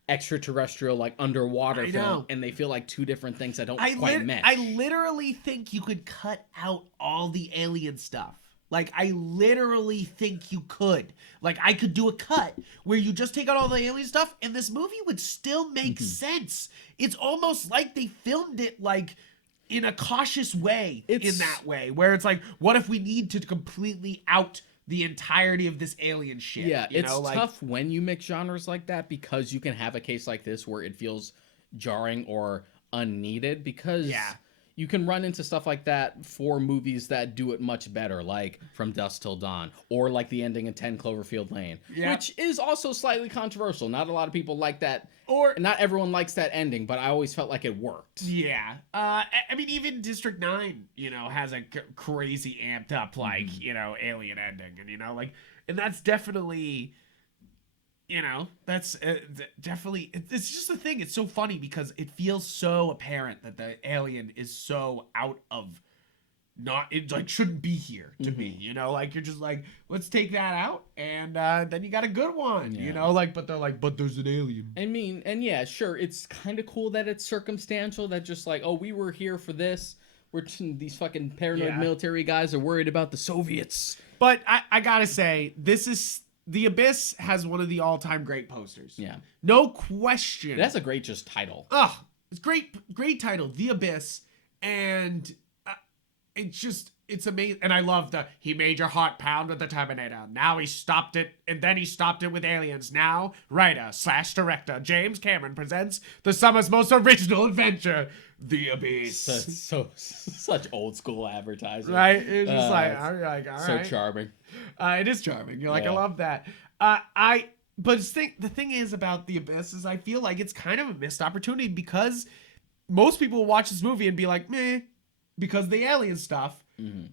extraterrestrial like underwater I film, know. and they feel like two different things that don't I quite match. I literally think you could cut out all the alien stuff. Like, I literally think you could. Like, I could do a cut where you just take out all the alien stuff, and this movie would still make sense. It's almost like they filmed it, like, in a cautious way, in that way, where it's like, what if we need to completely out the entirety of this alien shit? Yeah, you it's know, like, tough when you mix genres like that, because you can have a case like this where it feels jarring or unneeded, because Yeah. you can run into stuff like that for movies that do it much better, like From Dusk Till Dawn, or like the ending in 10 Cloverfield Lane, Yeah. which is also slightly controversial. Not a lot of people like that, Or not everyone likes that ending, but I always felt like it worked. yeah. I mean, even District 9, has a crazy amped up, like, alien ending. And, like, and that's definitely, that's definitely, it's just a thing. It's so funny because it feels so apparent that the alien is so out of, it like shouldn't be here to me, like you're just like, let's take that out, and then you got a good one, like, but they're like, but there's an alien. I mean, and yeah, sure, it's kind of cool that it's circumstantial, that just like, oh, we were here for this. These fucking paranoid military guys are worried about the Soviets. But I gotta say, The Abyss has one of the all-time great posters. Yeah. No question. That's a great just title. Oh, it's great title, The Abyss, and it's amazing. And I love he made your heart pound with the Terminator. Now he stopped it, and then he stopped it with aliens. Now, writer/director James Cameron presents the summer's most original adventure, The Abyss. Such old school advertising. Right? It's just like, all right. So charming. It is charming. You're like, I love that. But the thing is about The Abyss is I feel like it's kind of a missed opportunity, because most people will watch this movie and be like, meh, because the alien stuff.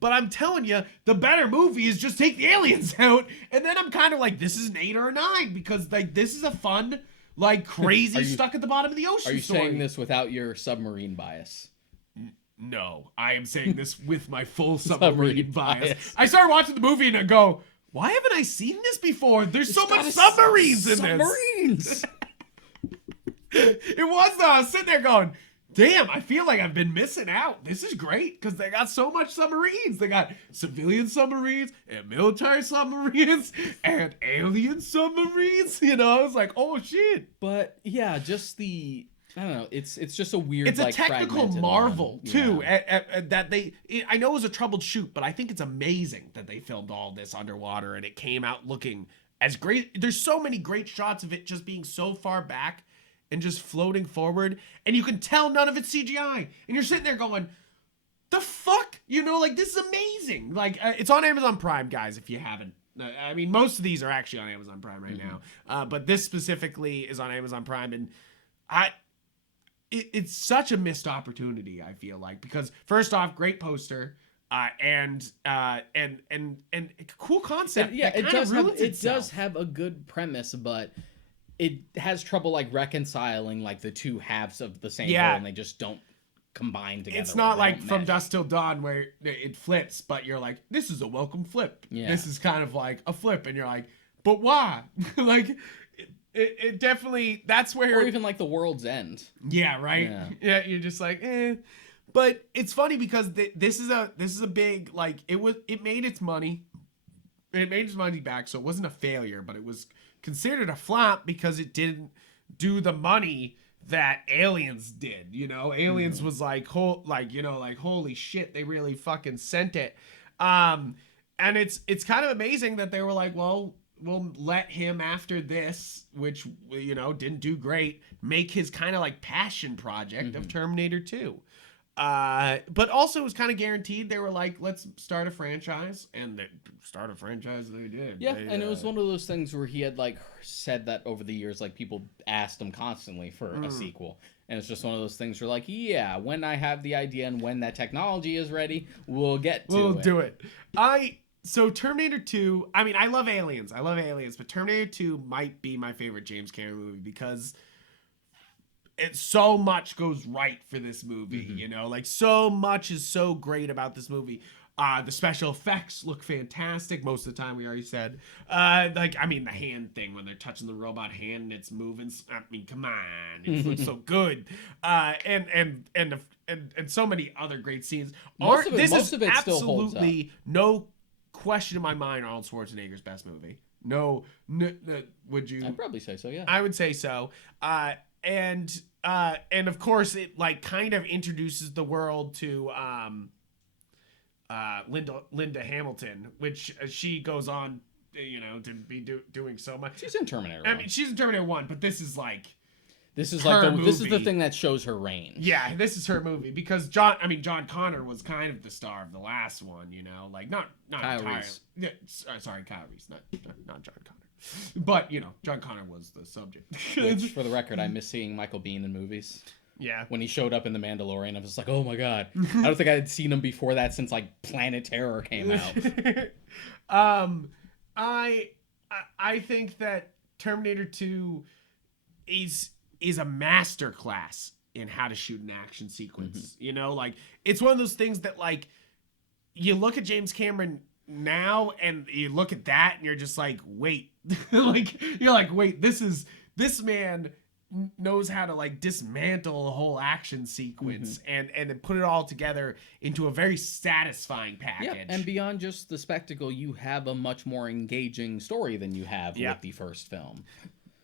But I'm telling you, the better movie is just take the aliens out, and then I'm kind of like, this is an 8 or a 9, because like this is a fun, like, crazy stuck at the bottom of the ocean. Are you story. saying this without your submarine bias? No, I am saying this with my full submarine bias. I started watching the movie and I go, why haven't I seen this before? There's so much submarines in this. It was though. I was sitting there going, damn, I feel like I've been missing out. This is great because they got so much submarines. They got civilian submarines and military submarines and alien submarines. I was like, oh shit. But yeah, just I don't know. It's just a weird. It's a technical marvel too. Yeah. I know it was a troubled shoot, but I think it's amazing that they filmed all this underwater and it came out looking as great. There's so many great shots of it just being so far back and just floating forward, and you can tell none of it's CGI. And you're sitting there going, the fuck? Like, this is amazing. Like, it's on Amazon Prime, guys, if you haven't. I mean, most of these are actually on Amazon Prime right now. But this specifically is on Amazon Prime, and it's such a missed opportunity, I feel like, because first off, great poster, and cool concept. Yeah, it does have a good premise, but it has trouble like reconciling like the two halves of the same whole, and they just don't combine together. It's not like From Dusk Till Dawn where it flips, but you're like, this is a welcome flip. Yeah. This is kind of like a flip, and you're like, but why? Like, it definitely, that's where... Or even like The World's End. Yeah, right? Yeah, you're just like, eh. But it's funny because this is a big, like, it made its money. It made its money back, so it wasn't a failure, but it was considered a flop because it didn't do the money that Aliens did. Aliens was like, holy shit, they really fucking sent it. And it's kind of amazing that they were like, well, we'll let him, after this, which didn't do great, make his kind of like passion project of Terminator 2. But also it was kind of guaranteed. They were like, let's start a franchise, and they did. Yeah, and it was one of those things where he had like said that over the years, like people asked him constantly for a sequel, and it's just one of those things where like, yeah, when I have the idea and when that technology is ready, we'll do it. So Terminator 2, I mean, I love Aliens, but Terminator 2 might be my favorite James Cameron movie because so much goes right for this movie, like so much is so great about this movie. The special effects look fantastic most of the time. We already said, like, I mean, the hand thing when they're touching the robot hand and it's moving. I mean, come on, it looks so good. And so many other great scenes. Most of it still holds up. Absolutely no question in my mind Arnold Schwarzenegger's best movie. No, would you? I'd probably say so. Yeah, I would say so. And of course it like kind of introduces the world to Linda Hamilton, which she goes on, you know, to be doing so much. She's in Terminator 1. I mean, she's in Terminator 1, but this is like this is the thing that shows her range. Yeah, this is her movie because John Connor was kind of the star of the last one, you know, like not Kyle entirely. Reese. Yeah, sorry, Kyle Reese, not John Connor. But, you know, John Connor was the subject. Which, for the record, I miss seeing Michael Biehn in movies. Yeah. When he showed up in The Mandalorian, I was like, oh my god. I don't think I had seen him before that since, like, Planet Terror came out. I think that Terminator 2 is a masterclass in how to shoot an action sequence. You know, like, it's one of those things that, like, you look at James Cameron now and you look at that and you're just like, wait. Wait, this man knows how to like dismantle a whole action sequence and then put it all together into a very satisfying package. Yeah, and beyond just the spectacle, you have a much more engaging story than you have with the first film.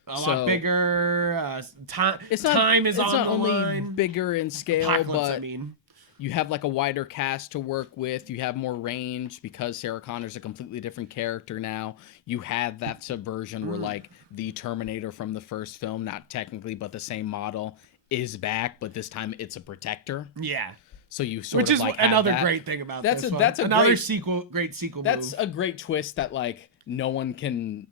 A lot bigger. Time is it's on not the only line. Bigger in scale, Apocalypse, but I mean. You have like a wider cast to work with. You have more range because Sarah Connor's a completely different character now. You had that subversion where like the Terminator from the first film, not technically, but the same model, is back, but this time it's a protector. Yeah. So you sort Which of is like another that. great thing about That's this one. That's another great great sequel That's move. a great twist that like no one can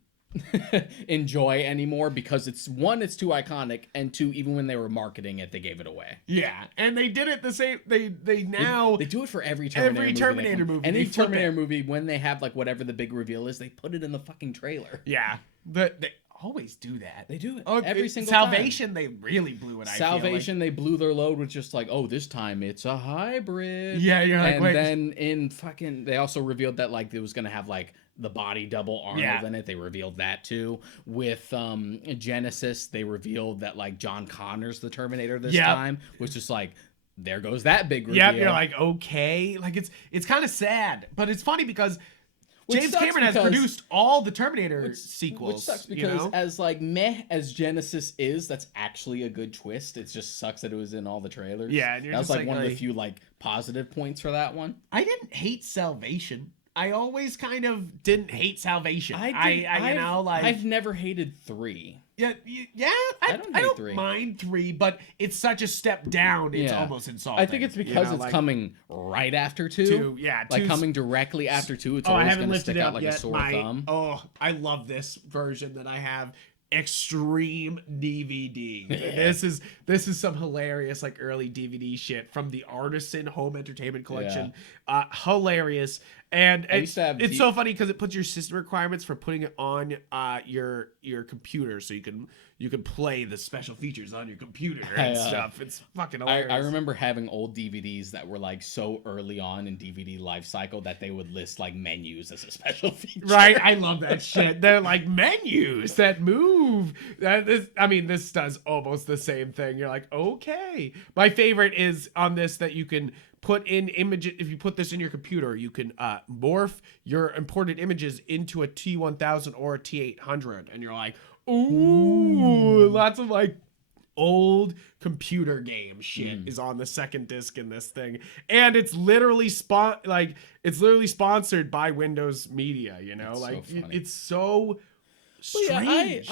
enjoy anymore because it's one, it's too iconic, and two, even when they were marketing it, they gave it away. Yeah, and they did it the same. They now they do it for every Terminator movie. Any flip Terminator movie, when they have like whatever the big reveal is, they put it in the fucking trailer. Yeah, but they always do that. They do it every single Salvation, time. They really blew it. Salvation, they blew their load with just like, oh, this time it's a hybrid. Yeah, you're like, and wait. then in fucking, they also revealed that like it was gonna have like the body double Arnold in it. They revealed that too. With Genesis, they revealed that like John Connor's the Terminator this time, which is like, there goes that big reveal. Yeah, you're like, okay, like it's kind of sad, but it's funny because James Cameron has produced all the Terminator sequels. Which sucks because as like meh as Genesis is, that's actually a good twist. It just sucks that it was in all the trailers. Yeah, and that was like one of the few like positive points for that one. I didn't hate Salvation. I always kind of didn't hate Salvation. I've never hated 3. Yeah. I don't mind 3, but it's such a step down. It's almost insulting. I think it's because it's coming right after 2. Like coming directly after 2. It's always going to stick out like a sore thumb. Oh, I love this version that I have. Extreme DVD. This is some hilarious like early DVD shit from the Artisan Home Entertainment Collection. Hilarious. And it's so funny because it puts your system requirements for putting it on your computer, so you can play the special features on your computer and stuff. It's fucking hilarious. I remember having old DVDs that were like so early on in DVD life cycle that they would list like menus as a special feature. Right, I love that shit. They're like menus that move. This does almost the same thing. You're like, okay. My favorite is on this that you can put in images. If you put this in your computer, you can morph your imported images into a T1000 or a T800, and you're like, ooh, lots of like old computer game shit is on the second disc in this thing, and it's literally sponsored by Windows Media. You know, it's so strange.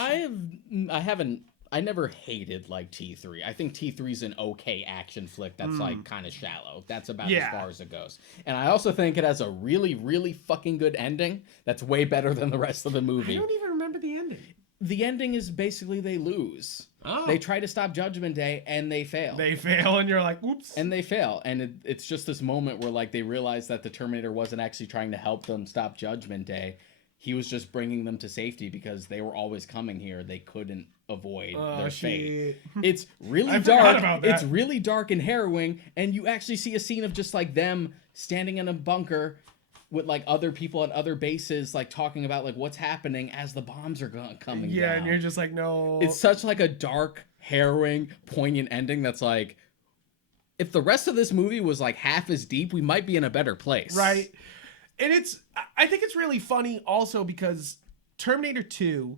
I never hated like T3. I think T3's an okay action flick that's like kind of shallow. That's about as far as it goes. And I also think it has a really, really fucking good ending that's way better than the rest of the movie. I don't even remember the ending. The ending is basically they lose. Oh. They try to stop Judgment Day and they fail. And you're like, oops. And they fail. And it's just this moment where like they realize that the Terminator wasn't actually trying to help them stop Judgment Day. he was just bringing them to safety because they were always coming here. They couldn't avoid their fate. It's really dark. It's really dark and harrowing, and you actually see a scene of just like them standing in a bunker with like other people at other bases, like talking about like what's happening as the bombs are coming down. Yeah, and you're just like, no. It's such like a dark, harrowing, poignant ending that's like, if the rest of this movie was like half as deep, we might be in a better place. Right. And I think it's really funny also because Terminator 2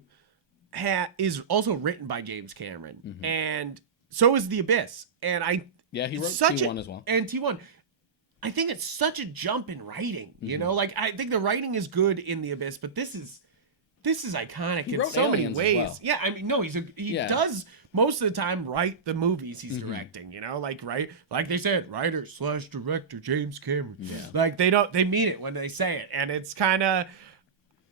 is also written by James Cameron. And so is The Abyss. And he wrote T1 as well. And T1. I think it's such a jump in writing, you know? Like, I think the writing is good in The Abyss, but this is iconic in so many ways. Well. Yeah, I mean, no, he does most of the time write the movies he's directing, you know? Like, right? Like they said, writer/director James Cameron. Yeah. Like, they mean it when they say it. And it's kind of,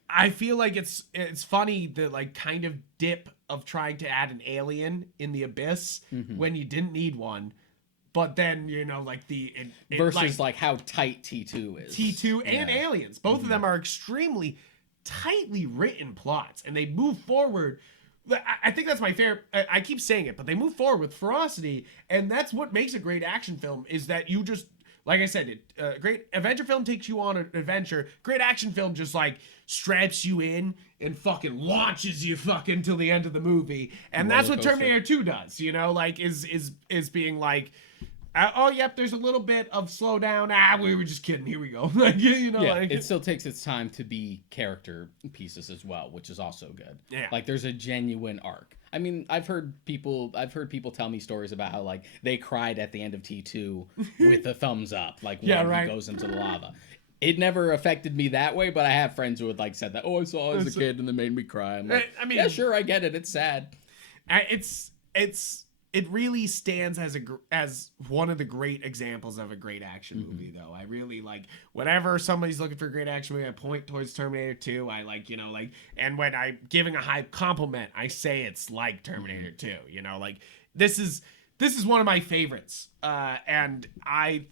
I feel like it's funny, the, like, kind of dip of trying to add an alien in The Abyss when you didn't need one. But then, you know, like versus like how tight T2 is. T2 and Aliens. Both of them are extremely tightly written plots. And they move forward. I think that's my favorite. I keep saying it, but they move forward with ferocity. And that's what makes a great action film, is that you just, like I said, great adventure film takes you on an adventure. Great action film just like straps you in and fucking launches you fucking till the end of the movie. And that's what Terminator 2 does, you know, like is being like, oh, yep, there's a little bit of slow down. We were just kidding. Here we go. Like, you know, yeah, like, it still takes its time to be character pieces as well, which is also good. Yeah. Like, there's a genuine arc. I mean, I've heard people tell me stories about how, like, they cried at the end of T2 with a thumbs up, like, when he goes into the lava. It never affected me that way, but I have friends who had, like, said that, I saw it as a kid and it made me cry. I'm like, I mean, yeah, sure, I get it. It's sad. It really stands as one of the great examples of a great action movie, though. I really like, whenever somebody's looking for a great action movie, I point towards Terminator 2. I like, you know, like, and when I'm giving a high compliment, I say it's like Terminator 2. You know, like, this is one of my favorites, and I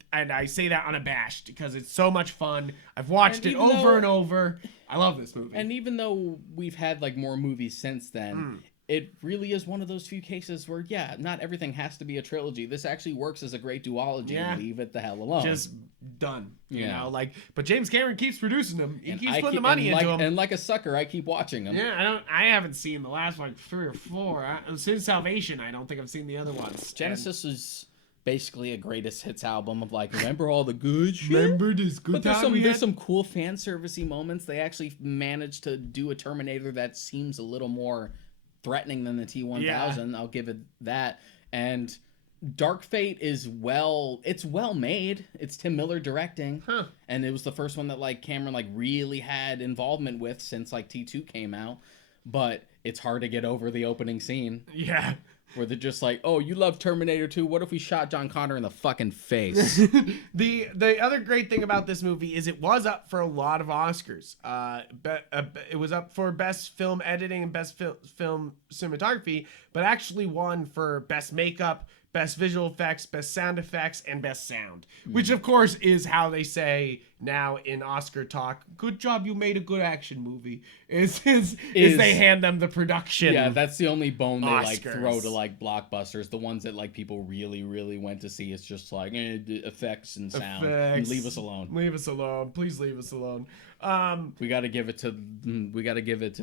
say that unabashed because it's so much fun. I've watched it over and over. I love this movie. And even though we've had like more movies since then. It really is one of those few cases where, yeah, not everything has to be a trilogy. This actually works as a great duology. Yeah. Leave it the hell alone. Just done. You know, like, but James Cameron keeps producing them. He keeps putting the money into them. And like a sucker, I keep watching them. Yeah, I haven't seen the last like 3 or 4. Since Salvation, I don't think I've seen the other ones. Genesis is basically a greatest hits album of like, remember all the good shit? Remember this good time we had? There's some cool fan servicey moments. They actually managed to do a Terminator that seems a little more threatening than the T-1000. Yeah. I'll give it that. And Dark Fate is well made. It's Tim Miller directing. And it was the first one that like Cameron like really had involvement with since like T2 came out. But it's hard to get over the opening scene. Yeah. Where they're just like, oh, you love Terminator 2. What if we shot John Connor in the fucking face? The other great thing about this movie is it was up for a lot of Oscars. It was up for Best Film Editing and Best Film Cinematography, but actually won for Best Makeup, Best Visual Effects, Best Sound Effects, and Best Sound. Which, of course, is how they say now in Oscar talk, good job, you made a good action movie. Is they hand them the production. Yeah, that's the only bone they like throw to like blockbusters. The ones that like people really, really went to see. It's just like effects and sound. Leave us alone. Leave us alone. Please leave us alone. We got to give it to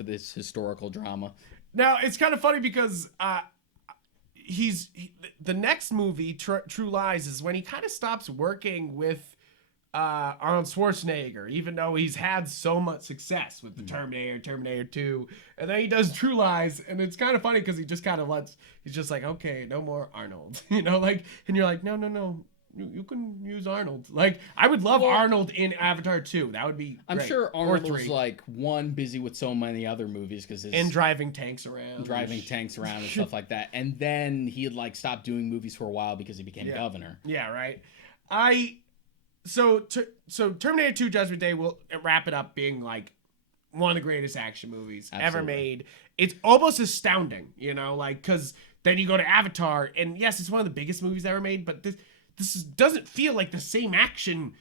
this historical drama. Now, it's kind of funny because the next movie, True Lies, is when he kind of stops working with Arnold Schwarzenegger, even though he's had so much success with the Terminator 2, and then he does True Lies, and it's kind of funny because he just kind of he's just like, okay, no more Arnold, you know, like, and you're like, no, you can use Arnold. Like, I would love Arnold in Avatar 2. That would be great. I'm sure Arnold was like busy with so many other movies and driving tanks around and stuff like that. And then he had like stopped doing movies for a while because he became governor. Yeah, right. So Terminator 2 Judgment Day will wrap it up being like one of the greatest action movies ever made. It's almost astounding, you know, like, because then you go to Avatar, and yes, it's one of the biggest movies ever made, but this doesn't feel like the same action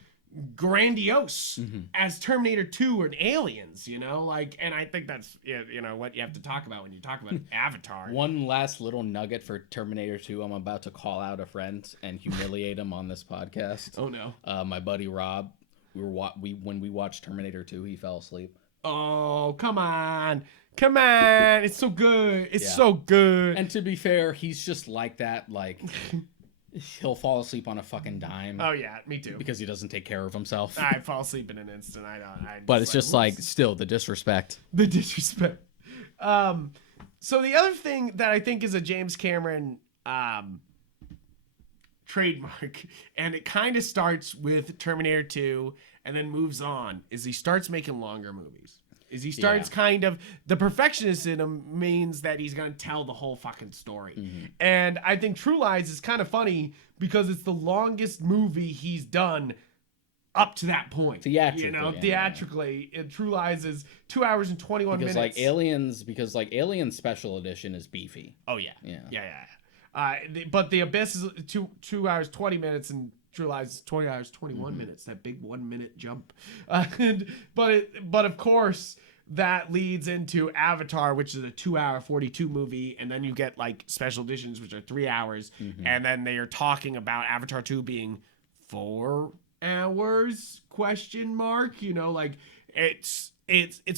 grandiose as Terminator 2 and Aliens, you know, like, and I think that's, you know, what you have to talk about when you talk about Avatar. One last little nugget for Terminator 2. I'm about to call out a friend and humiliate him on this podcast. Oh no. My buddy Rob, when we watched Terminator 2, he fell asleep. Oh, come on. Come on. It's so good. It's so good. And to be fair, he's just like that. Like, he'll fall asleep on a fucking dime. Oh, yeah. Me too. Because he doesn't take care of himself. I fall asleep in an instant. I don't. But it's just like, still, the disrespect. The disrespect. So the other thing that I think is a James Cameron trademark, and it kind of starts with Terminator 2 and then moves on, is he starts making longer movies. Is he starts kind of, the perfectionist in him means that he's going to tell the whole fucking story. And I think True Lies is kind of funny because it's the longest movie he's done up to that point. Theatrically. You know, theatrically. And True Lies is 2 hours and 21 minutes. Because Aliens Special Edition is beefy. Oh, yeah. But The Abyss is 2 hours, 20 minutes, and True Lies is 20 hours, 21 minutes. That big 1 minute jump. But of course, that leads into Avatar, which is a 2 hour 42 movie. And then you get like special editions, which are 3 hours. And then they are talking about Avatar 2 being 4 hours, question mark. You know, like it's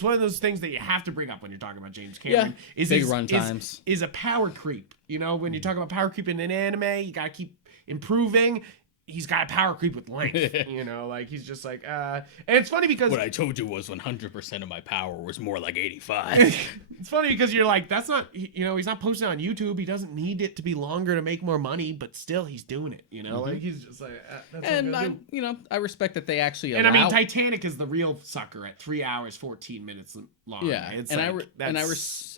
one of those things that you have to bring up when you're talking about James Cameron. Big run times. Is a power creep. You know, when you talk about power creep in an anime, you gotta keep improving. He's got a power creep with length, you know, like he's just like, and it's funny because what I told you was 100% of my power was more like 85. It's funny because you're like, that's not, you know, he's not posting on YouTube. He doesn't need it to be longer to make more money, but still he's doing it, you know, like he's just like, that's and I respect that they actually allow. And I mean, Titanic is the real sucker at 3 hours, 14 minutes long. Yeah. It's and like,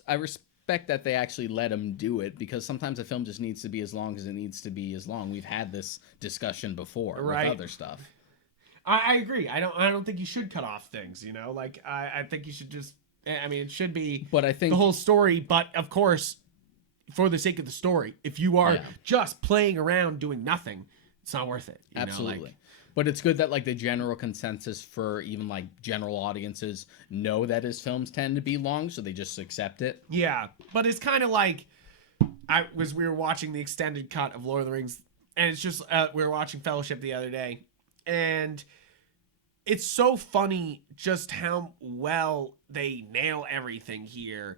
I respect that they actually let him do it, because sometimes a film just needs to be as long as it needs to be as long. We've had this discussion before with other stuff. I agree. I don't think you should cut off things, you know, like I think you should just, I mean, it should be but I think the whole story, but of course, for the sake of the story, if you are just playing around doing nothing, it's not worth it. Absolutely. Know, like, but it's good that like the general consensus for even like general audiences know that his films tend to be long, so they just accept it. Yeah, but it's kind of like we were watching the extended cut of Lord of the Rings, and it's just we were watching Fellowship the other day, and it's so funny just how well they nail everything here.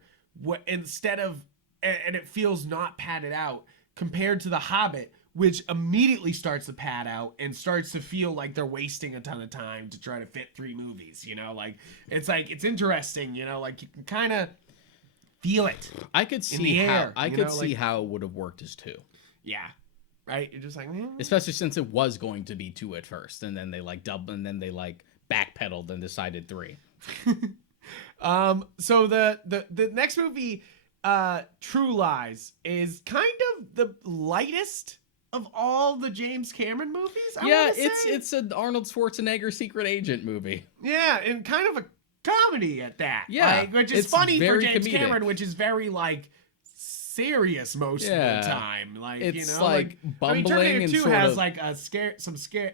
Instead of, and it feels not padded out compared to The Hobbit, which immediately starts to pad out and starts to feel like they're wasting a ton of time to try to fit 3 movies, you know? Like, it's interesting, you know? Like, you can kind of feel it. I could see how it would have worked as 2. Yeah. Right? You're just like, especially since it was going to be 2 at first, and then they like doubled, and then they like backpedaled and decided 3. So the next movie, True Lies, is kind of the lightest of all the James Cameron movies. It's an Arnold Schwarzenegger secret agent movie. Yeah, and kind of a comedy at that. Yeah, which is funny for James Cameron, which is very like serious most of the time. Like, it's, you know, like bumbling, I mean, Terminator 2 and sort has of, like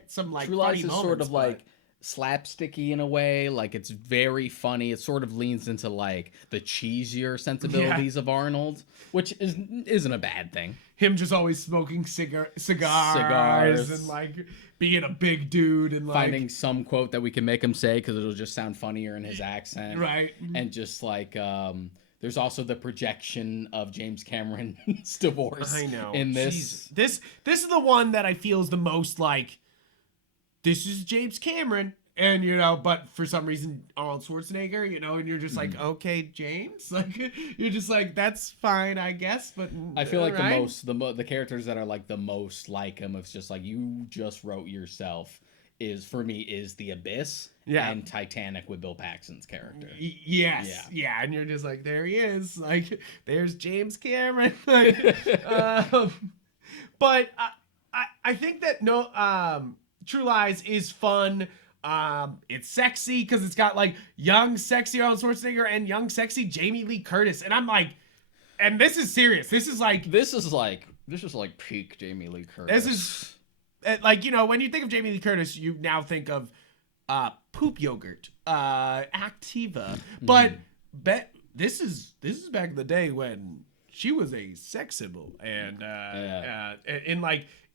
some like True funny Lies is moments, sort of like slapsticky in a way. Like, it's very funny. It sort of leans into like the cheesier sensibilities of Arnold, which isn't a bad thing. Him just always smoking cigars and like being a big dude and like finding some quote that we can make him say because it'll just sound funnier in his accent, right? And just like there's also the projection of James Cameron's divorce. I know. In this, this is the one that I feel is the most like, this is James Cameron, and you know, but for some reason Arnold Schwarzenegger, you know, and you're just like, okay, James, like you're just like, that's fine, I guess, but I feel like the characters that are like the most like him, it's just like you just wrote yourself, is for me is The Abyss and Titanic with Bill Paxton's character. Yes, yeah, and you're just like, there he is, like there's James Cameron, like, but I think that True Lies is fun. It's sexy because it's got like young, sexy Arnold Schwarzenegger and young, sexy Jamie Lee Curtis, and I'm like, and this is serious. This is like peak Jamie Lee Curtis. like, you know, when you think of Jamie Lee Curtis, you now think of poop yogurt, Activa, but this is back in the day when she was a sex symbol, and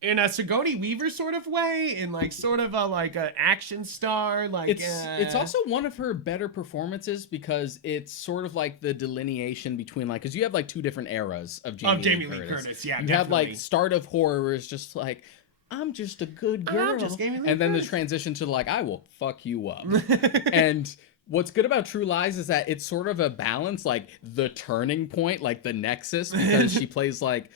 in a Sigourney Weaver sort of way, in like sort of a like an action star, like it's also one of her better performances because it's sort of like the delineation between like, because you have like two different eras of Jamie Lee Curtis. Yeah, you definitely. have like start of horror where it's just like, I'm just a good girl, and then the transition to like, I will fuck you up. And what's good about True Lies is that it's sort of a balance, like the turning point, like the nexus, because she plays like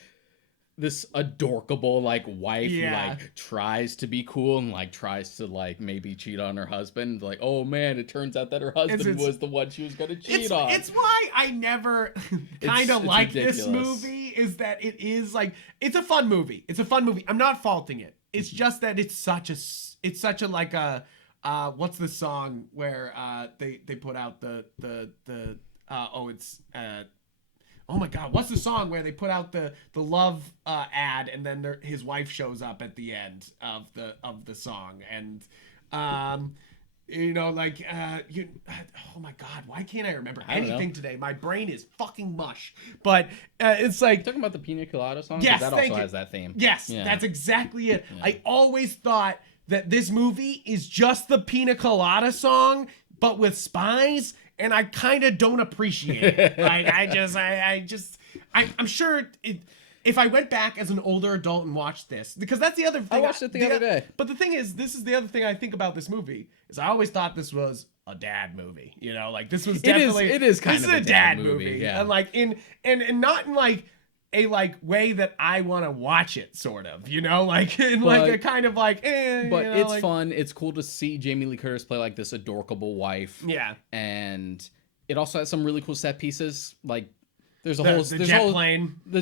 this adorkable like wife who like tries to be cool and like tries to like maybe cheat on her husband. Like, oh man, it turns out that her husband was the one she was gonna cheat on. It's why I never kind of like ridiculous. This movie, is that it is like, it's a fun movie. It's a fun movie. I'm not faulting it. It's just that it's such a like a what's the song where they put out oh my god, what's the song where they put out the love ad, and then his wife shows up at the end of the song, and you know, like oh my god, why can't I remember anything today? My brain is fucking mush. But it's like, talking about the Pina Colada song. Yes, that also has that theme. Yes, that's exactly it. I always thought that this movie is just the Pina Colada song, but with spies, and I kind of don't appreciate it. Like, I'm sure if I went back as an older adult and watched this, because that's the other thing. I watched it the other day. But the thing is, this is the other thing I think about this movie, is I always thought this was a dad movie. You know, like this was definitely it is kind of a dad movie. Yeah. And like and not in like a like way that I want to watch it, sort of, you know, like in like a kind of like but you know, it's like, fun. It's cool to see Jamie Lee Curtis play like this adorable wife. Yeah. And it also has some really cool set pieces. Like there's a the jet plane, the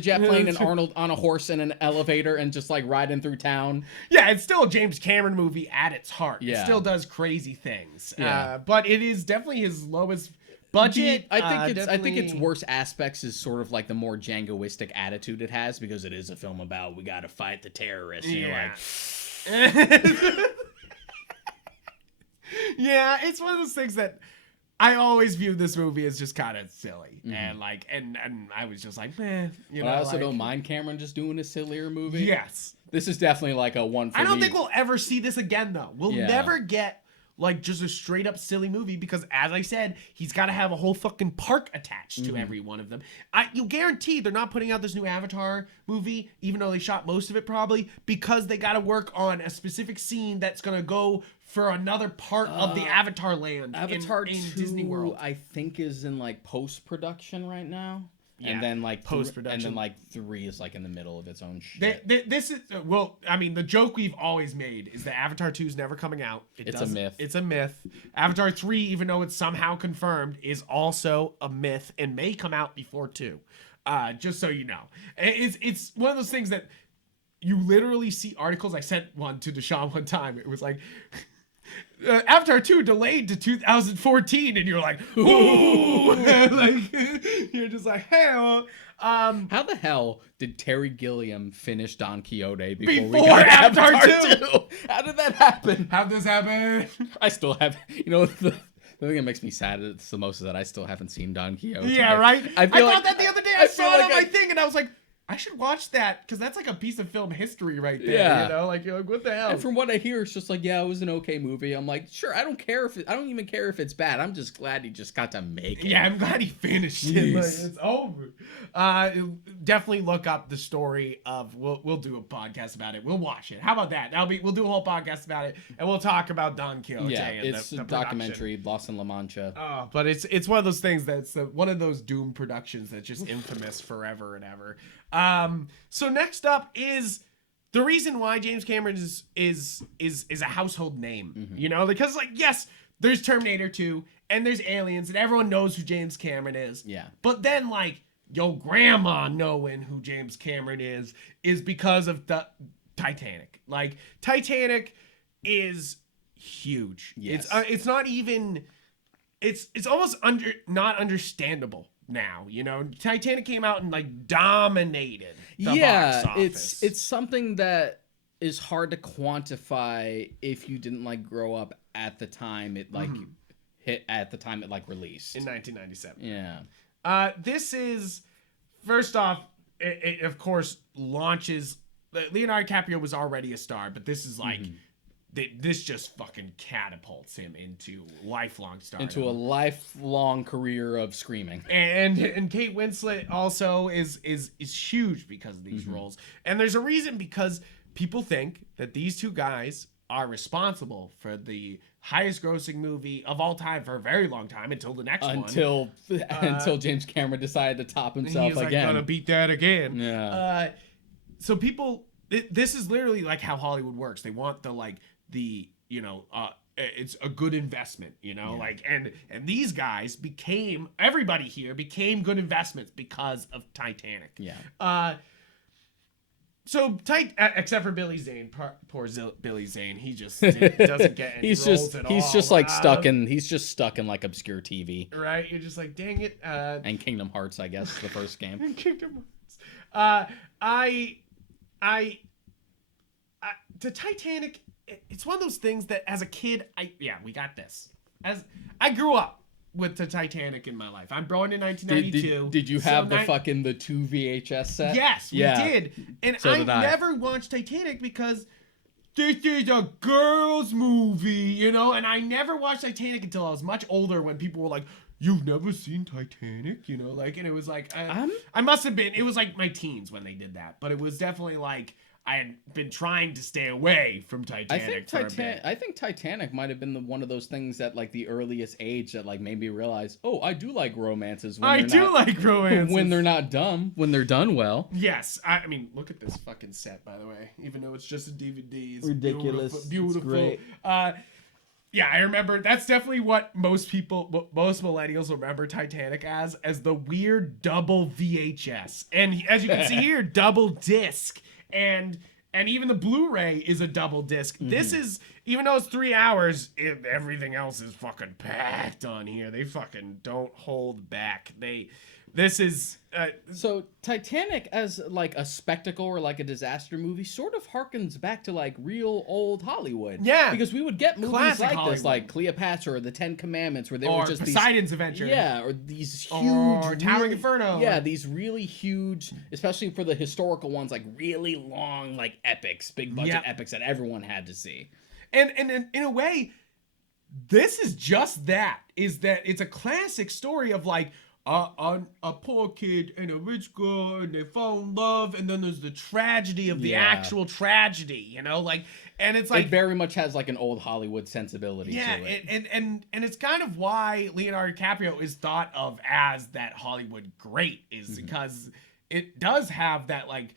jet plane, and Arnold on a horse in an elevator and just like riding through town. Yeah, it's still a James Cameron movie at its heart. Yeah. It still does crazy things. Yeah. But it is definitely his lowest budget. I think its worst aspects is sort of like the more Djangoistic attitude it has, because it is a film about we gotta fight the terrorists. And you're like, yeah, it's one of those things that I always view this movie as just kind of silly, and like, and I was just like, man, you know. I also like, don't mind Cameron just doing a sillier movie. Yes, this is definitely like a one for me. I don't think we'll ever see this again, though. We'll never get like just a straight up silly movie, because as I said, he's got to have a whole fucking park attached to every one of them. You'll guarantee they're not putting out this new Avatar movie, even though they shot most of it probably, because they got to work on a specific scene that's going to go for another part of the Avatar land. Avatar in 2, Disney World, I think, is in like post-production right now. Yeah, and then like post-production, and then like 3 is like in the middle of its own shit. This is well, I mean, the joke we've always made is that Avatar 2 is never coming out. It's a myth. It's a myth. Avatar 3, even though it's somehow confirmed, is also a myth and may come out before 2. Just so you know, it's one of those things that you literally see articles. I sent one to Deshaun one time. It was like, Avatar 2 delayed to 2014, and you're like, ooh, like, you're just like, hey, well, how the hell did Terry Gilliam finish Don Quixote before we before got Avatar 2? How did that happen? How did this happen? I still have, you know, the thing that makes me sad the most is that I still haven't seen Don Quixote. Yeah, right? I thought that the other day. I saw it on my thing, and I was like, I should watch that, because that's like a piece of film history right there. Yeah. You know, like, you're like, what the hell? And from what I hear, it's just like, yeah, it was an okay movie. I'm like, sure, I don't even care if it's bad. I'm just glad he just got to make it. Yeah, I'm glad he finished it. Like, it's over. Definitely look up the story of. We'll do a podcast about it. We'll watch it. How about that? We'll do a whole podcast about it, and we'll talk about Don Quixote. Yeah, and it's the a documentary, Lost in La Mancha. Oh, but it's one of those things that's one of those doomed productions that's just infamous forever and ever. So next up is the reason why James Cameron is a household name, you know, because like, yes, there's Terminator 2 and there's Aliens and everyone knows who James Cameron is. Yeah. But then like your grandma knowing who James Cameron is because of the Titanic. Like Titanic is huge. Yes. It's not even, it's almost not understandable now, you know. Titanic came out and like dominated the box office. It's something that is hard to quantify if you didn't like grow up at the time it like hit at the time it like released in 1997. Yeah. This is, first off, it of course launches. Leonardo DiCaprio was already a star, but this is like, this just fucking catapults him into lifelong stardom. Into a lifelong career of screaming. And Kate Winslet also is huge because of these roles. And there's a reason, because people think that these two guys are responsible for the highest grossing movie of all time for a very long time, until the next one. Until James Cameron decided to top himself he's like, again. gonna beat that again. Yeah. So people, this is literally like how Hollywood works. They want it's a good investment, like, and these guys everybody here became good investments because of Titanic. Yeah. So except for Billy Zane, poor Billy Zane, he just doesn't get any roles at all. He's just like stuck in like obscure TV. Right? You're just like, dang it. And Kingdom Hearts, I guess, the first game. Kingdom Hearts. The Titanic, it's one of those things that as a kid, we got this. As I grew up with the Titanic in my life. I'm born in 1992. Did you have the 2 VHS set? Yes, we did. And so I never watched Titanic because this is a girl's movie, and I never watched Titanic until I was much older, when people were like, "You've never seen Titanic?" And it was like, I must have been, it was like my teens when they did that, but it was definitely like, I had been trying to stay away from Titanic for a bit. I think Titanic might have been one of those things that like the earliest age that like made me realize, oh, I do like romances. Like romances. When they're not dumb, when they're done well. Yes. I mean, look at this fucking set, by the way. Even though it's just a DVD. It's ridiculous. Beautiful. It's great. Yeah, I remember. That's definitely what most millennials remember Titanic as the weird double VHS. And as you can see here, double disc. And even the Blu-ray is a double disc. This is, even though it's 3 hours, everything else is fucking packed on here. They fucking don't hold back. This is so Titanic as like a spectacle or like a disaster movie sort of harkens back to like real old Hollywood. Yeah, because we would get movies classic like Hollywood. This, like Cleopatra or the Ten Commandments, where they or were just Poseidon's Adventure. Yeah, or these huge, or Towering Inferno. Yeah, these really huge, especially for the historical ones, like really long, like epics, big budget epics that everyone had to see. And in a way, this is just that. Is that it's a classic story of like, a poor kid and a rich girl, and they fall in love, and then there's the tragedy of the actual tragedy, and it's like, it very much has like an old Hollywood sensibility to it. and it's kind of why Leonardo DiCaprio is thought of as that Hollywood great, is because it does have that like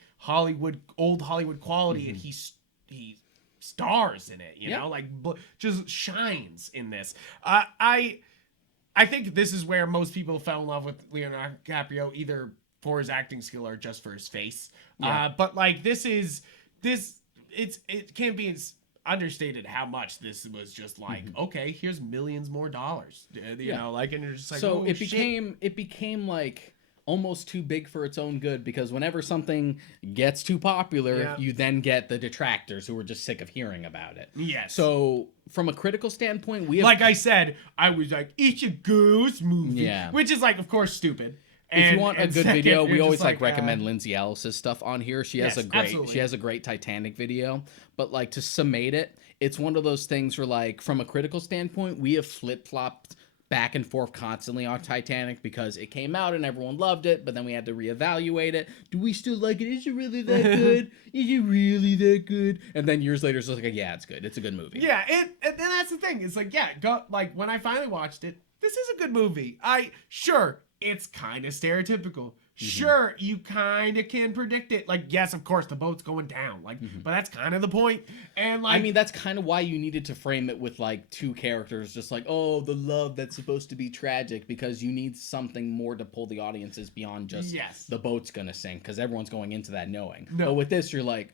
old Hollywood quality, and he stars in it, like just shines in this. I think this is where most people fell in love with Leonardo DiCaprio, either for his acting skill or just for his face. Yeah. But like it can't be understated how much this was just like, okay, here's millions more dollars, and you're just like, so oh, it became like almost too big for its own good, because whenever something gets too popular, you then get the detractors who are just sick of hearing about it. Yes. So from a critical standpoint, like I said, I was like, it's a girl's movie, which is like, of course, stupid. If you want a good video, we always like recommend Lindsay Ellis's stuff on here. She has a great Titanic video, but like to summate it, it's one of those things where like from a critical standpoint, we have flip-flopped back and forth constantly on Titanic because it came out and everyone loved it, but then we had to reevaluate it. Do we still like it? Is it really that good? Is it really that good? And then years later, it's like, yeah, it's good. It's a good movie. Yeah, and that's the thing. It's like, when I finally watched it, this is a good movie. It's kind of stereotypical. Sure, you kind of can predict it. Like, yes, of course, the boat's going down. Like, but that's kind of the point. And like, I mean, that's kind of why you needed to frame it with like two characters, just like, oh, the love that's supposed to be tragic, because you need something more to pull the audiences beyond just the boat's gonna sink, because everyone's going into that knowing. No. But with this, you're like,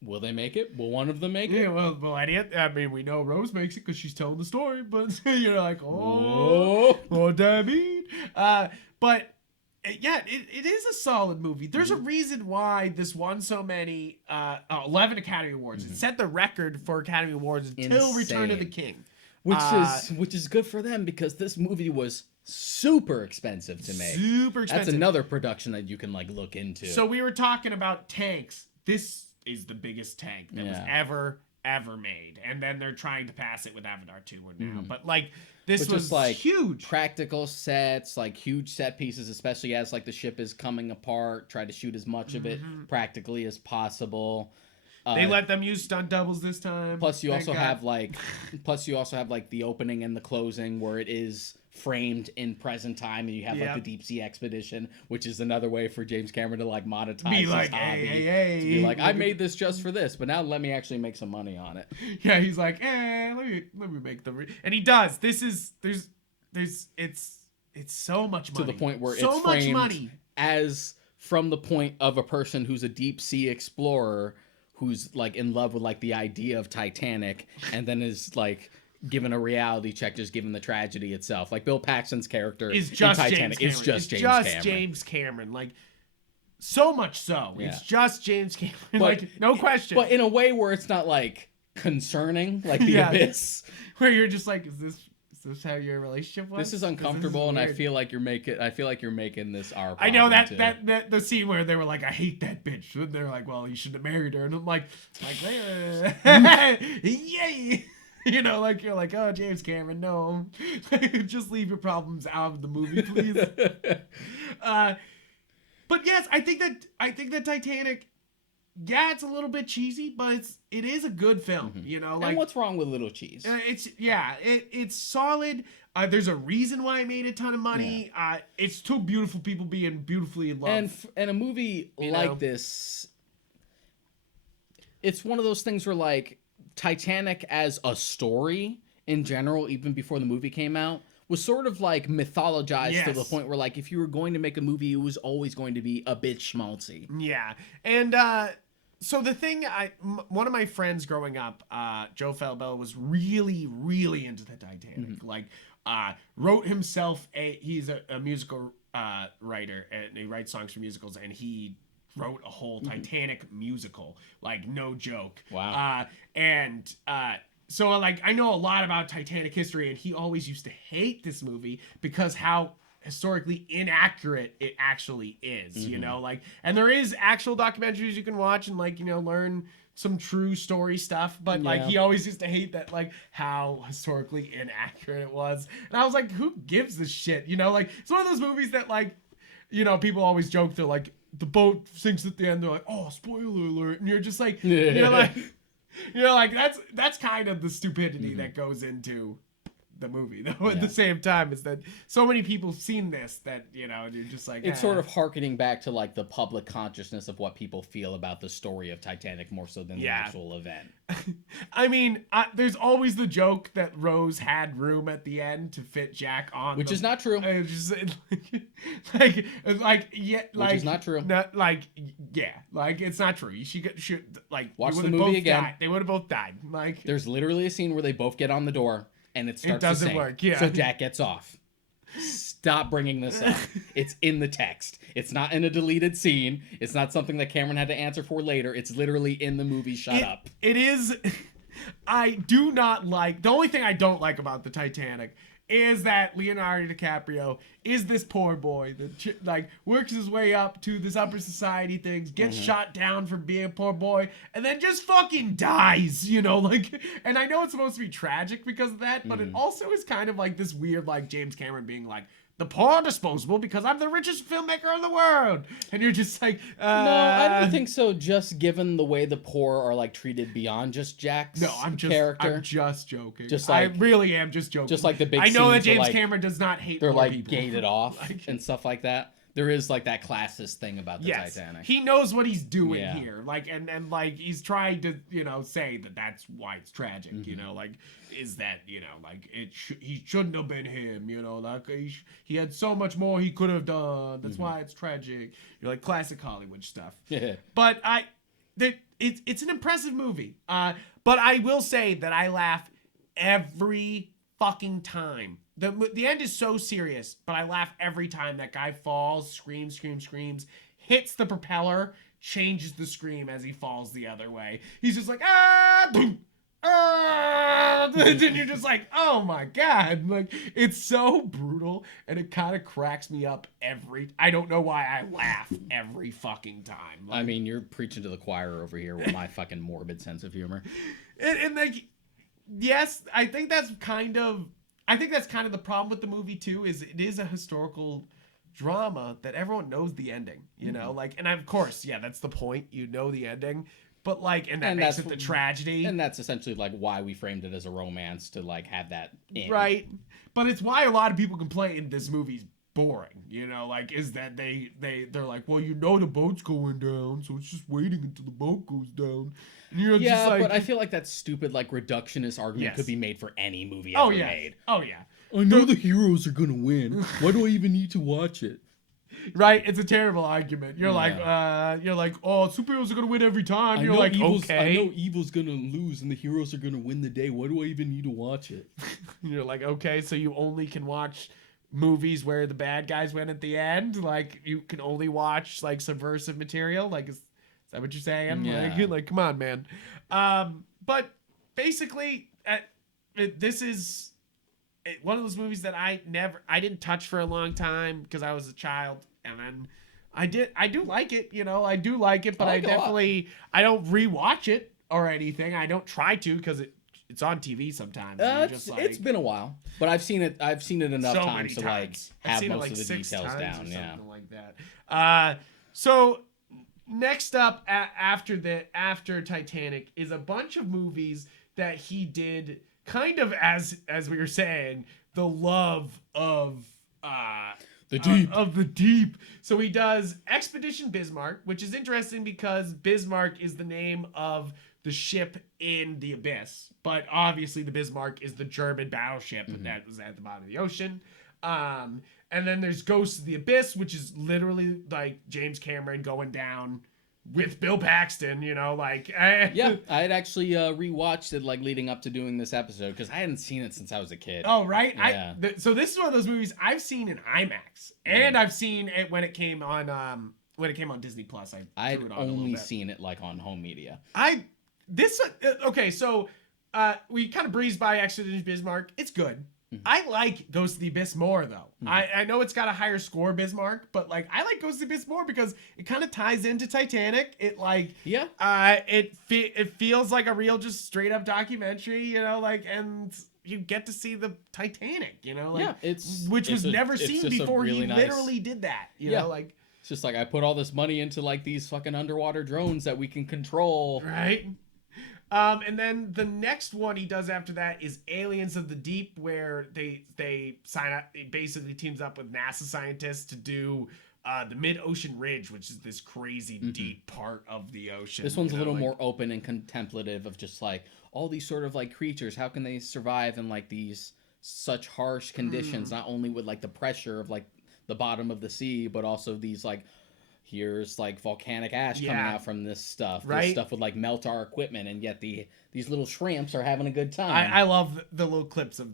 will they make it? Will one of them make it? Yeah, well, I mean, we know Rose makes it because she's telling the story, but you're like, oh, what that mean? But it is a solid movie. There's a reason why this won so many 11 Academy Awards. It set the record for Academy Awards until Return of the Insane. King. Which is good for them because this movie was super expensive to make. Super expensive. That's another production that you can like look into. So we were talking about tanks. This is the biggest tank that was ever made, and then they're trying to pass it with Avatar 2 now. But like this was like huge. Practical sets, like huge set pieces, especially as like the ship is coming apart. Try to shoot as much of it practically as possible. They let them use stunt doubles this time. Plus, you also have like the opening and the closing where it is framed in present time, and you have like the deep sea expedition, which is another way for James Cameron to like monetize his hobby. To be like, I made this just for this, but now let me actually make some money on it. Yeah, he's like, let me make the and he does. It's so much money to the point where so it's much framed money as from the point of a person who's a deep sea explorer who's like in love with like the idea of Titanic, and then is like given a reality check just given the tragedy itself. Like Bill Paxton's character is just in Titanic. James Cameron. It's just James Cameron. Like so much so. Yeah. It's just James Cameron. Like no question. But in a way where it's not like concerning, like The Abyss. Where you're just like, is this how your relationship was? This is uncomfortable, and I feel like you're making this our problem. I know that the scene where they were like, I hate that bitch. And they're like, well, you shouldn't have married her. And I'm like, yay. You know, like you're like, oh, James Cameron, no. Just leave your problems out of the movie, please. But yes, I think that Titanic, it's a little bit cheesy, but it is a good film. You know, like, and what's wrong with little cheese? It's solid. There's a reason why it made a ton of money. It's two beautiful people being beautifully in love. And a movie like this, it's one of those things where like Titanic as a story in general, even before the movie came out, was sort of like mythologized to the point where like if you were going to make a movie, it was always going to be a bit schmaltzy. Yeah. And so the thing, one of my friends growing up, Joe Falbell, was really, really into the Titanic. Like, wrote himself he's a musical writer, and he writes songs for musicals, and he wrote a whole Titanic musical, like no joke. Wow. So like I know a lot about Titanic history, and he always used to hate this movie because how historically inaccurate it actually is, you know, like, and there is actual documentaries you can watch and like, you know, learn some true story stuff, but like he always used to hate that, like how historically inaccurate it was. And I was like, who gives a shit? You know, like it's one of those movies that like, you know, people always joke, they're like, the boat sinks at the end, they're like, oh, spoiler alert, and you're just like, you're like that's kind of the stupidity that goes into the movie, though. At the same time, is that so many people have seen this that, you know, you're just like, it's sort of hearkening back to like the public consciousness of what people feel about the story of Titanic more so than the actual event. I mean, there's always the joke that Rose had room at the end to fit Jack on, which is not true. Which is not true. Like it's not true. She like watch the movie again. They would have both died. Like there's literally a scene where they both get on the door and it starts doesn't to sink. work. Yeah. So Jack gets off. Stop bringing this up. It's in the text. It's not in a deleted scene. It's not something that Cameron had to answer for later. It's literally in the movie. Shut up. It is. I do not like. The only thing I don't like about the Titanic is that Leonardo DiCaprio is this poor boy that like works his way up to this upper society things, gets shot down for being a poor boy, and then just fucking dies, you know, like, and I know it's supposed to be tragic because of that, but it also is kind of like this weird, like James Cameron being like, the poor are disposable because I'm the richest filmmaker in the world. And you're just like, no, I don't think so. Just given the way the poor are like treated beyond just Jack's character. I'm just joking. Just like, I really am just joking. Just like the big I know that scenes James Cameron does not hate they're poor like people. gated off and stuff like that. There is like that classist thing about the Titanic. He knows what he's doing here. Like, and like he's trying to, you know, say that that's why it's tragic, you know, like, is that, you know, like he shouldn't have been him, you know, like he had so much more he could have done. That's why it's tragic. You're like classic Hollywood stuff. Yeah. But it's an impressive movie. But I will say that I laugh every fucking time. The end is so serious, but I laugh every time that guy falls, screams, hits the propeller, changes the scream as he falls the other way. He's just like, ah, boom, ah, and you're just like, oh my god, like it's so brutal, and it kind of cracks me up I don't know why I laugh every fucking time. I mean, you're preaching to the choir over here with my fucking morbid sense of humor. And like, yes, I think that's kind of the problem with the movie too, is it is a historical drama that everyone knows the ending, you know, like, and of course, yeah, that's the point, you know the ending, but like, and that makes it the tragedy, and that's essentially like why we framed it as a romance, to like have that end. Right, but it's why a lot of people complain this movie's boring, you know, like, is that they're like, well, you know, the boat's going down, so it's just waiting until the boat goes down. And you're yeah, just like, but I feel like that stupid like reductionist argument could be made for any movie oh ever yeah, made. oh yeah, I know the heroes are gonna win. Why do I even need to watch it? Right, it's a terrible argument. You're like, oh, superheroes are gonna win every time. You're like, okay. I know evil's gonna lose and the heroes are gonna win the day. Why do I even need to watch it? You're like, okay, so you only can watch movies where the bad guys win at the end? Like, you can only watch like subversive material? Like, is that what you're saying? Yeah. Like, come on, man. But basically, this is one of those movies that I didn't touch for a long time because I was a child, and then I do like it, you know, I do like it, but I don't rewatch it or anything. I don't try to because it's on TV sometimes. It's been a while, but I've seen it enough so times to like have most like of the 6 details times down. or Yeah. something like that. So next up after Titanic is a bunch of movies that he did kind of as we were saying, the love of The deep. Of the deep. So he does Expedition Bismarck, which is interesting because Bismarck is the name of the ship in the Abyss, but obviously the Bismarck is the German battleship that was at the bottom of the ocean. And then there's Ghosts of the Abyss, which is literally like James Cameron going down with Bill Paxton, you know, like yeah, I had actually rewatched it like leading up to doing this episode because I hadn't seen it since I was a kid. Oh, right. Yeah. So this is one of those movies I've seen in IMAX, and I've seen it when it came on Disney Plus. I'd only seen it like on home media. Okay, so we kind of breezed by Expedition Bismarck. It's good. I like Ghost of the Abyss more though. I know it's got a higher score, Bismarck, but like I like Ghost of the Abyss more because it kind of ties into Titanic. It like it feels like a real just straight up documentary, you know, like, and you get to see the Titanic, you know, like which was never seen before. He literally did that, you know, like it's just like I put all this money into like these fucking underwater drones that we can control, right? And then the next one he does after that is Aliens of the Deep, where they sign up. It basically teams up with NASA scientists to do the mid-ocean ridge, which is this crazy deep part of the ocean. This one's a little more open and contemplative of just like all these sort of like creatures. How can they survive in like these such harsh conditions? Not only with like the pressure of like the bottom of the sea, but also these like, here's like volcanic ash coming out from this stuff. Right. This stuff would like melt our equipment, and yet these little shrimps are having a good time. I love the little clips of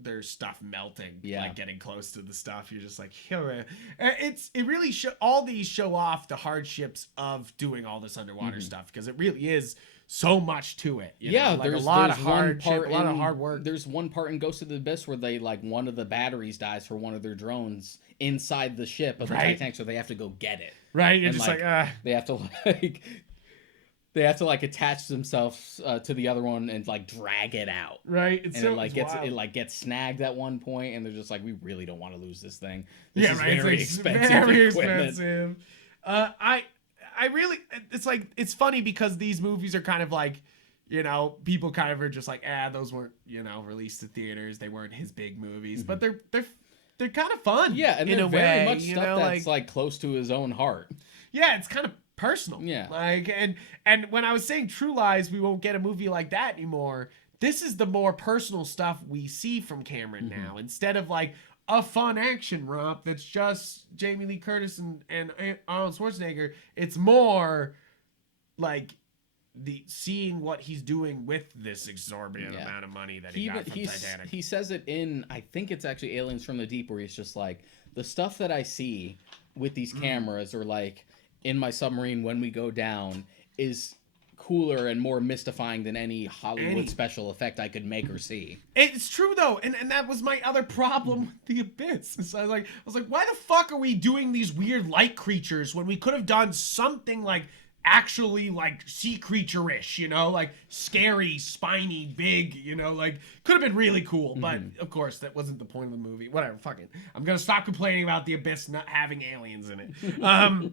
their stuff melting, like getting close to the stuff. You're just like, it really all these show off the hardships of doing all this underwater stuff, because it really is so much to it. You know? Like there's a lot of hardship, a lot of hard work. There's one part in Ghost of the Abyss where they like one of the batteries dies for one of their drones inside the ship of the Titanic, so they have to go get it. Right, you're just like they have to like attach themselves to the other one and like drag it out. Right, it gets snagged at one point, and they're just like, we really don't want to lose this thing. This is very expensive. Very equipment. expensive. I really, it's funny because these movies are kind of like, you know, people kind of are just like, those weren't, you know, released to theaters. They weren't his big movies, but they're kind of fun. Yeah, and in they're a very way, much stuff that's like close to his own heart. Yeah, it's kind of personal. Yeah. Like, and when I was saying True Lies, we won't get a movie like that anymore. This is the more personal stuff we see from Cameron now, instead of like a fun action romp that's just Jamie Lee Curtis and Arnold Schwarzenegger. It's more like seeing what he's doing with this exorbitant Yeah. amount of money that he got from Titanic. He says it in, I think it's actually Aliens from the Deep, where he's just like, the stuff that I see with these cameras or like in my submarine when we go down is cooler and more mystifying than any Hollywood special effect I could make or see. It's true though, and that was my other problem with The Abyss. So I was like, why the fuck are we doing these weird light creatures when we could have done something like actually like sea creature-ish, you know, like scary, spiny, big, you know, like could have been really cool. But of course, that wasn't the point of the movie. Whatever, fuck it. I'm gonna stop complaining about The Abyss not having aliens in it.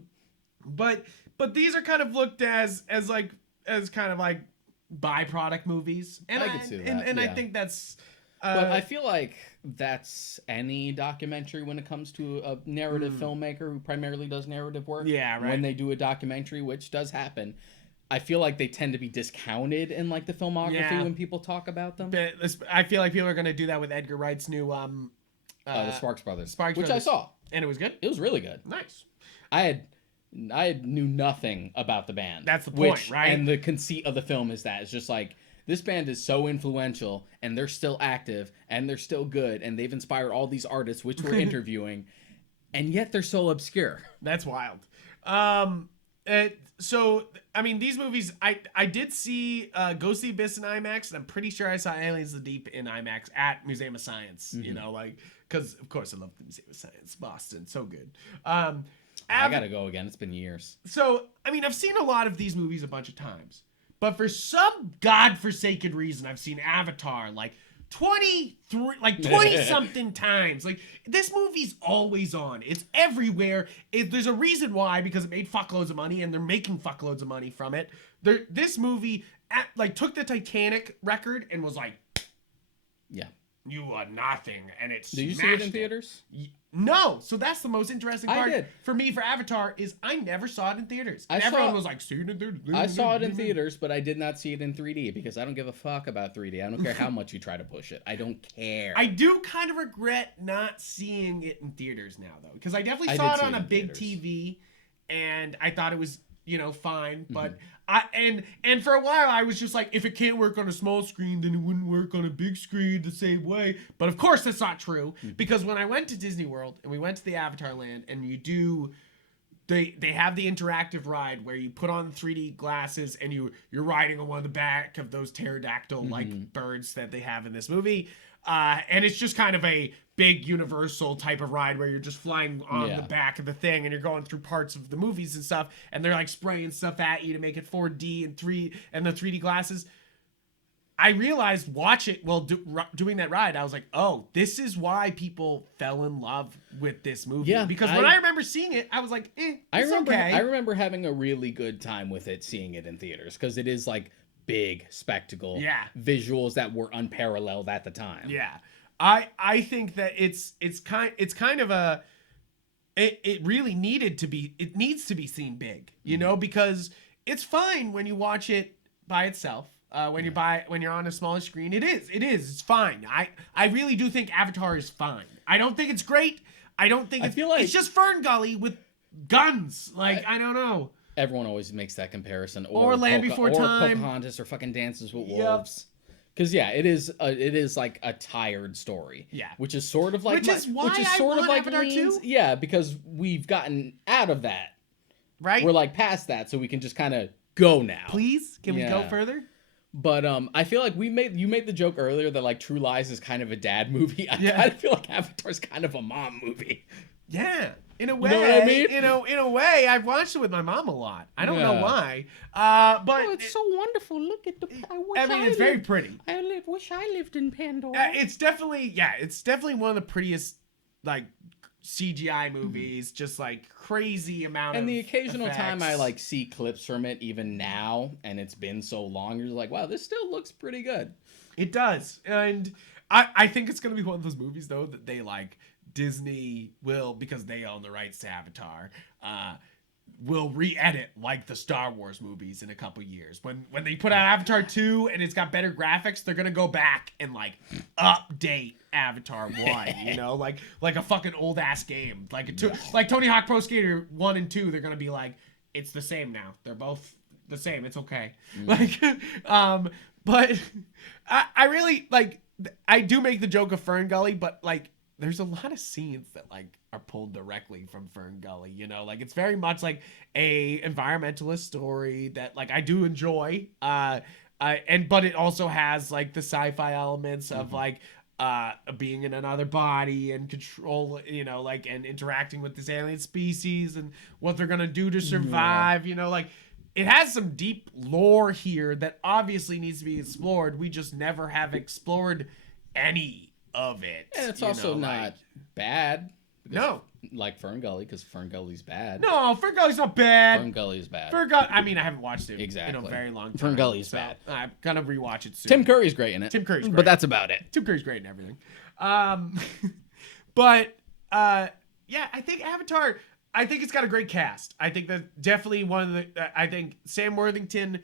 But these are kind of looked as kind of like byproduct movies, and I could see that, and I yeah. think that's. But I feel like that's any documentary when it comes to a narrative filmmaker who primarily does narrative work. Yeah, right. When they do a documentary, which does happen, I feel like they tend to be discounted in like the filmography when people talk about them. But I feel like people are going to do that with Edgar Wright's new The Sparks Brothers, which Brothers. I saw, and it was good. it was really good. Nice. I knew nothing about the band. That's the point, right? And the conceit of the film is that it's just like, this band is so influential and they're still active and they're still good and they've inspired all these artists which we're interviewing, and yet they're so obscure. That's wild. So I mean, these movies, I did see go see Abyss in IMAX, and I'm pretty sure I saw Aliens the Deep in IMAX at Museum of Science. You know, like, because of course I love the Museum of Science, Boston, so good. I gotta go again. It's been years. So I mean, I've seen a lot of these movies a bunch of times, but for some godforsaken reason, I've seen Avatar like 20 something times. Like, this movie's always on. It's everywhere. There's a reason why, because it made fuckloads of money and they're making fuckloads of money from it. This movie took the Titanic record and was like, yeah, you are nothing, and it's. Did you see it in theaters? No, so that's the most interesting part. I did. For me, for Avatar, is I never saw it in theaters. Everyone was like, see it in theaters. I saw it in theaters, but I did not see it in 3D because I don't give a fuck about 3D. I don't care how much you try to push it. I don't care. I do kind of regret not seeing it in theaters now, though, because I definitely saw it on a big TV, and I thought it was, fine. But and for a while I was just like, if it can't work on a small screen, then it wouldn't work on a big screen the same way. But of course that's not true, because when I went to Disney World and we went to the Avatar land, and they have the interactive ride where you put on 3D glasses and you're riding on one of the back of those pterodactyl like birds that they have in this movie. And it's just kind of a big universal type of ride where you're just flying on the back of the thing and you're going through parts of the movies and stuff, and they're like spraying stuff at you to make it 4D and the 3D glasses. I realized doing that ride, I was like, oh, this is why people fell in love with this movie. Yeah, because when I remember seeing it, I was like, I okay. remember having a really good time with it, seeing it in theaters, because it is like big spectacle, visuals that were unparalleled at the time. Yeah, I think that it's kind of a it really needs to be seen big, because it's fine when you watch it by itself. When you're on a smaller screen, it's fine. I really do think Avatar is fine. I don't think it's great. I feel like it's just Fern Gully with guns. Like, I don't know. Everyone always makes that comparison, or Land Before Time, or Pocahontas, or fucking Dances with Wolves. Because it is like a tired story. Yeah, which is sort of like Avatar 2. Yeah, because we've gotten out of that. Right, we're like past that, so we can just kind of go now. Please, can we go further? But I feel like you made the joke earlier that like True Lies is kind of a dad movie. I kind of feel like Avatar's kind of a mom movie. Yeah, in a way. You know what I mean? In a way, I've watched it with my mom a lot. I don't know why. But it's so wonderful. Look at the. It's very pretty. Wish I lived in Pandora. It's definitely one of the prettiest like CGI movies. Just like crazy amount. And of the occasional effects. time I like see clips from it, even now, and it's been so long, you're like, wow, this still looks pretty good. It does, and I think it's gonna be one of those movies though that they like. Disney will, because they own the rights to Avatar, will re-edit like the Star Wars movies in a couple years. When they put out Avatar 2 and it's got better graphics, they're gonna go back and like update Avatar 1, like a fucking old ass game. Like Tony Hawk Pro Skater 1 and 2, they're gonna be like, it's the same now. They're both the same. It's okay. Like, but I really like. I do make the joke of Fern Gully, but like, there's a lot of scenes that like are pulled directly from Fern Gully. You know, like it's very much like a environmentalist story that like I do enjoy. But it also has like the sci-fi elements of like being in another body and control, you know, like, and interacting with this alien species and what they're gonna do to survive. You know, like it has some deep lore here that obviously needs to be explored. We just never have explored any of it. And it's also not bad. No. Like Fern Gully, because Fern Gully's bad. No, Fern Gully's not bad. Fern Gully's bad. I mean, I haven't watched it exactly in a very long time. Fern Gully's bad. I'm gonna rewatch it soon. Tim Curry's great in it. Tim Curry's great. But that's about it. Tim Curry's great in everything. But yeah, I think Avatar, I think it's got a great cast. I think that definitely one of the, I think Sam Worthington,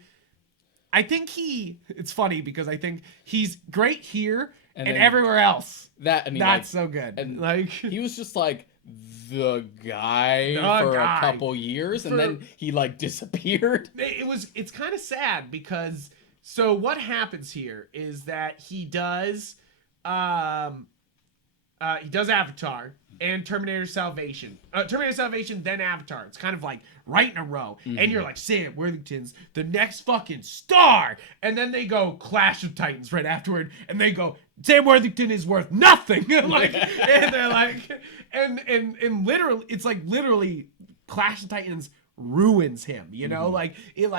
I think it's funny because I think he's great here and everywhere else. Not so good. And like he was just like the guy for a couple years and then he like disappeared. It's kind of sad because so what happens here is that he does Avatar and Terminator Salvation. Terminator Salvation, then Avatar. It's kind of like right in a row. And you're like, Sam Worthington's the next fucking star. And then they go Clash of Titans right afterward. And they go, Sam Worthington is worth nothing. Like, and they're like, and literally, it's like literally Clash of Titans ruins him, you know, like it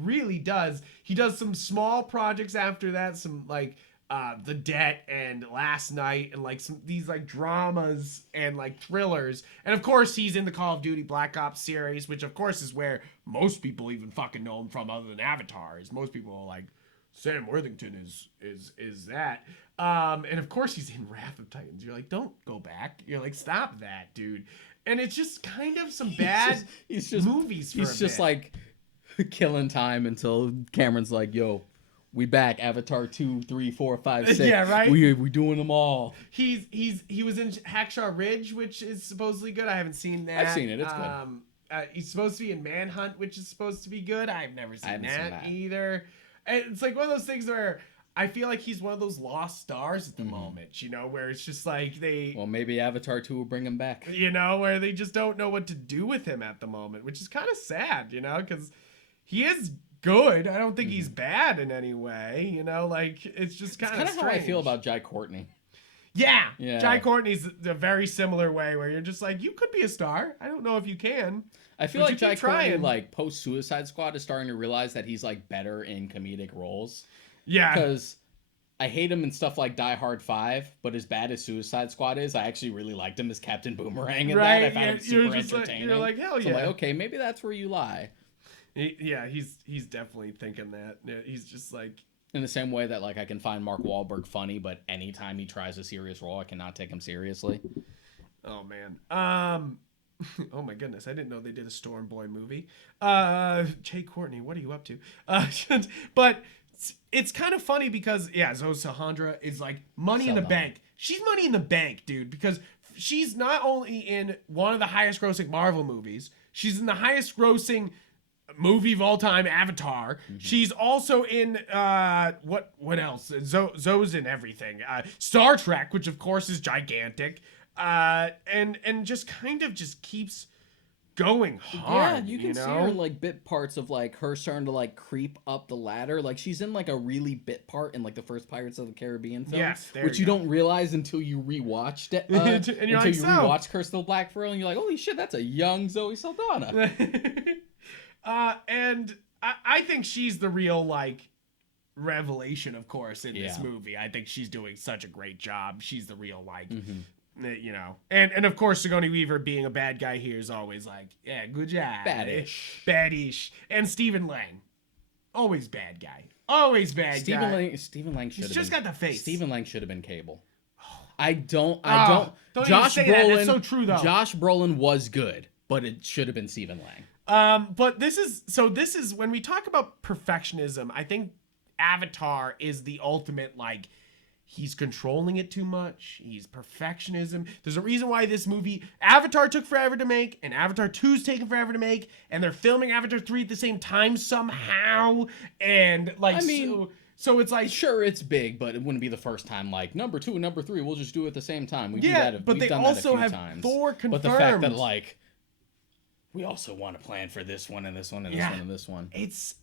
really does. He does some small projects after that, some like The Debt and Last Night and like some these like dramas and like thrillers. And of course he's in the Call of Duty Black Ops series, which of course is where most people even fucking know him from other than Avatar. Is most people are like, Sam Worthington is that. And of course he's in Wrath of Titans. You're like, don't go back. You're like, stop that, dude. And it's just kind of some bad movies for He's just like killing time until Cameron's like, yo, we back. Avatar 2, 3, 4, 5, 6. Yeah, right. We doing them all. He was in Hacksaw Ridge, which is supposedly good. I haven't seen that. I've seen it. It's good. He's supposed to be in Manhunt, which is supposed to be good. I've never seen that either. And it's like one of those things where I feel like he's one of those lost stars at the moment, you know, where it's just like well, maybe Avatar 2 will bring him back. You know, where they just don't know what to do with him at the moment, which is kind of sad, you know, because he is good. I don't think he's bad in any way, you know, like it's just kind of how I feel about Jai Courtney. Yeah. Jai Courtney's a very similar way where you're just like, you could be a star. I don't know if you can. I feel like Jai Courtney, like post Suicide Squad, is starting to realize that he's like better in comedic roles. Yeah. Because I hate him in stuff like Die Hard 5, but as bad as Suicide Squad is, I actually really liked him as Captain Boomerang in that. I found him super entertaining. You're like, hell yeah. So I'm like, okay, maybe that's where you lie. He's definitely thinking that. He's just like... In the same way that like I can find Mark Wahlberg funny, but anytime he tries a serious role, I cannot take him seriously. Oh, man. Oh, my goodness. I didn't know they did a Storm Boy movie. Jai Courtney, what are you up to? But... It's kind of funny because, Zoe Sahandra is like money in the bank. She's money in the bank, dude, because she's not only in one of the highest grossing Marvel movies, she's in the highest grossing movie of all time, Avatar. She's also in, what else? Zoe's in everything. Star Trek, which of course is gigantic, and just kind of just keeps going hard. Yeah, you can see her in like bit parts of like her starting to like creep up the ladder. Like she's in like a really bit part in like the first Pirates of the Caribbean film, which you don't realize until you rewatched it. And you're until you rewatch Curse of the Black Pearl, and you're like, holy shit, that's a young Zoe Saldana. And I think she's the real like revelation, of course, in this movie. I think she's doing such a great job. She's the real like. You know, and of course Sigourney Weaver being a bad guy here is always like, yeah, good job, badish. And Stephen Lang, always bad guy, Stephen Lang should have just got the face. Stephen Lang should have been Cable. I don't. Josh Brolin. That's so true though. Josh Brolin was good, but it should have been Stephen Lang. But this is when we talk about perfectionism, I think Avatar is the ultimate like. He's controlling it too much. He's perfectionism. There's a reason why this movie, Avatar, took forever to make, and Avatar 2's taken forever to make, and they're filming Avatar 3 at the same time somehow. And like, I mean, so it's like, sure, it's big, but it wouldn't be the first time. Like number 2 and number 3, we'll just do it at the same time. We do that. But we've they done also that a few have times. Thor confirmed. But the fact that like, we also want to plan for this one and this one and this one and this one. It's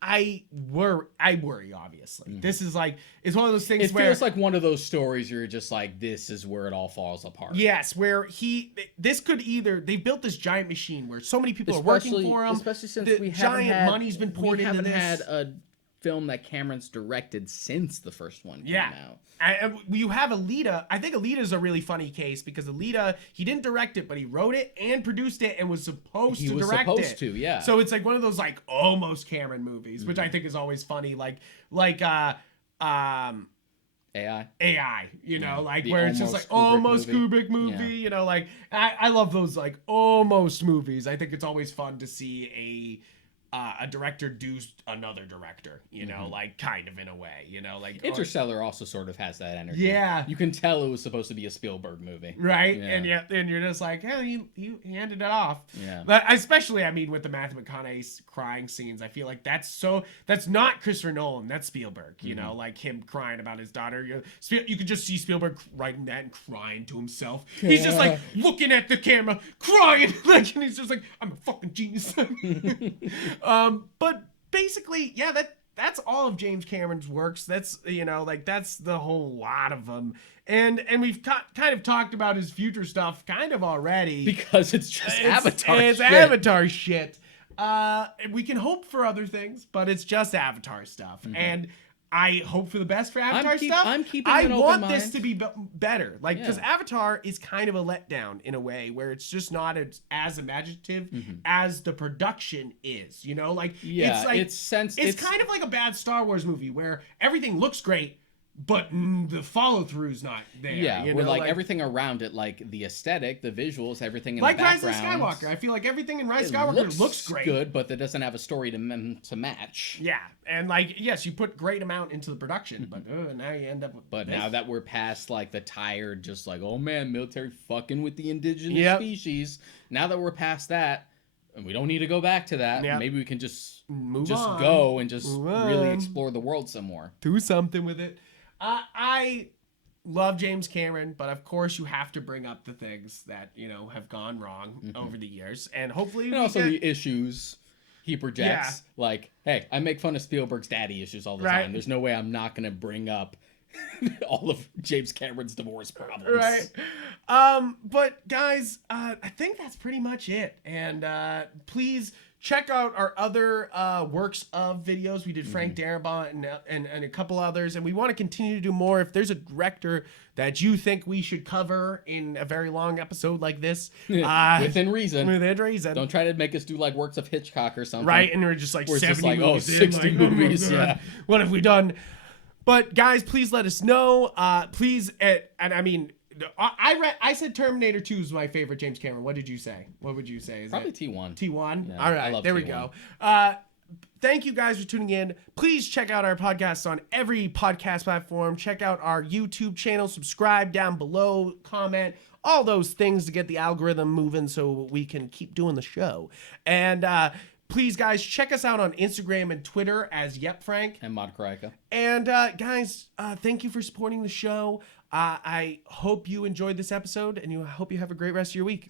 I worry obviously. This is like, it's one of those things It where feels like one of those stories you're just like, this is where it all falls apart. Yes, where this could either, they built this giant machine where so many people are working for him. Especially since the giant money's been poured into this. We haven't had a film that Cameron's directed since the first one came out. You have Alita. I think Alita's a really funny case because Alita, he didn't direct it, but he wrote it and produced it and was supposed to direct it. He was supposed to, yeah. So it's like one of those like almost Cameron movies, which I think is always funny. Like AI, you know, like where it's just like almost Kubrick movie, you know, like I love those like almost movies. I think it's always fun to see a director do another director, you know, like kind of in a way, you know, like Interstellar also sort of has that energy. Yeah, you can tell it was supposed to be a Spielberg movie, right? Yeah. And you're just like, hey, he handed it off. Yeah, but especially, I mean, with the Matthew McConaughey crying scenes, I feel like that's not Christopher Nolan, that's Spielberg, you know, like him crying about his daughter. You could just see Spielberg writing that and crying to himself. He's just like looking at the camera, crying, like, and he's just like, I'm a fucking genius. But basically, yeah, that's all of James Cameron's works. That's, you know, like that's the whole lot of them. And we've kind of talked about his future stuff kind of already because it's just Avatar. It's shit. Avatar shit. We can hope for other things, but it's just Avatar stuff. And I hope for the best for Avatar stuff. I'm keeping I an open want mind. this to be better, like, because Avatar is kind of a letdown in a way where it's just not as imaginative as the production is. You know, like it's like it's kind of like a bad Star Wars movie where everything looks great, but the follow through's not there. Yeah, you where know? like everything around it, like the aesthetic, the visuals, everything in like the background. Rise of Skywalker. I feel like everything in Rise of Skywalker looks great, good, but that doesn't have a story to match. Yeah, and like yes, you put great amount into the production, but now you end up with. But now that we're past like the tired, just like oh man, military fucking with the indigenous species. Now that we're past that. And we don't need to go back to that. Yep. Maybe we can just go and just really explore the world some more. Do something with it. I love James Cameron, but of course you have to bring up the things that, you know, have gone wrong over the years. And hopefully the issues he projects. Like, hey, I make fun of Spielberg's daddy issues all the time. There's no way I'm not going to bring up all of James Cameron's divorce problems. Right. But guys, I think that's pretty much it. And please check out our other works of videos. We did Frank Darabont and a couple others, and we want to continue to do more. If there's a director that you think we should cover in a very long episode like this, within reason. Don't try to make us do like works of Hitchcock or something. Right, and we're just like 70 movies 60 movies. Yeah. What have we done? But guys, please let us know. Please, and I mean, I said Terminator 2 is my favorite James Cameron. What did you say? What would you say? Probably T1. T1? Yeah, all right, there we go. Thank you guys for tuning in. Please check out our podcasts on every podcast platform. Check out our YouTube channel. Subscribe down below. Comment. All those things to get the algorithm moving so we can keep doing the show. And please, guys, check us out on Instagram and Twitter as Yupfrank. And Mod Karika. And guys, thank you for supporting the show. I hope you enjoyed this episode, and I hope you have a great rest of your week.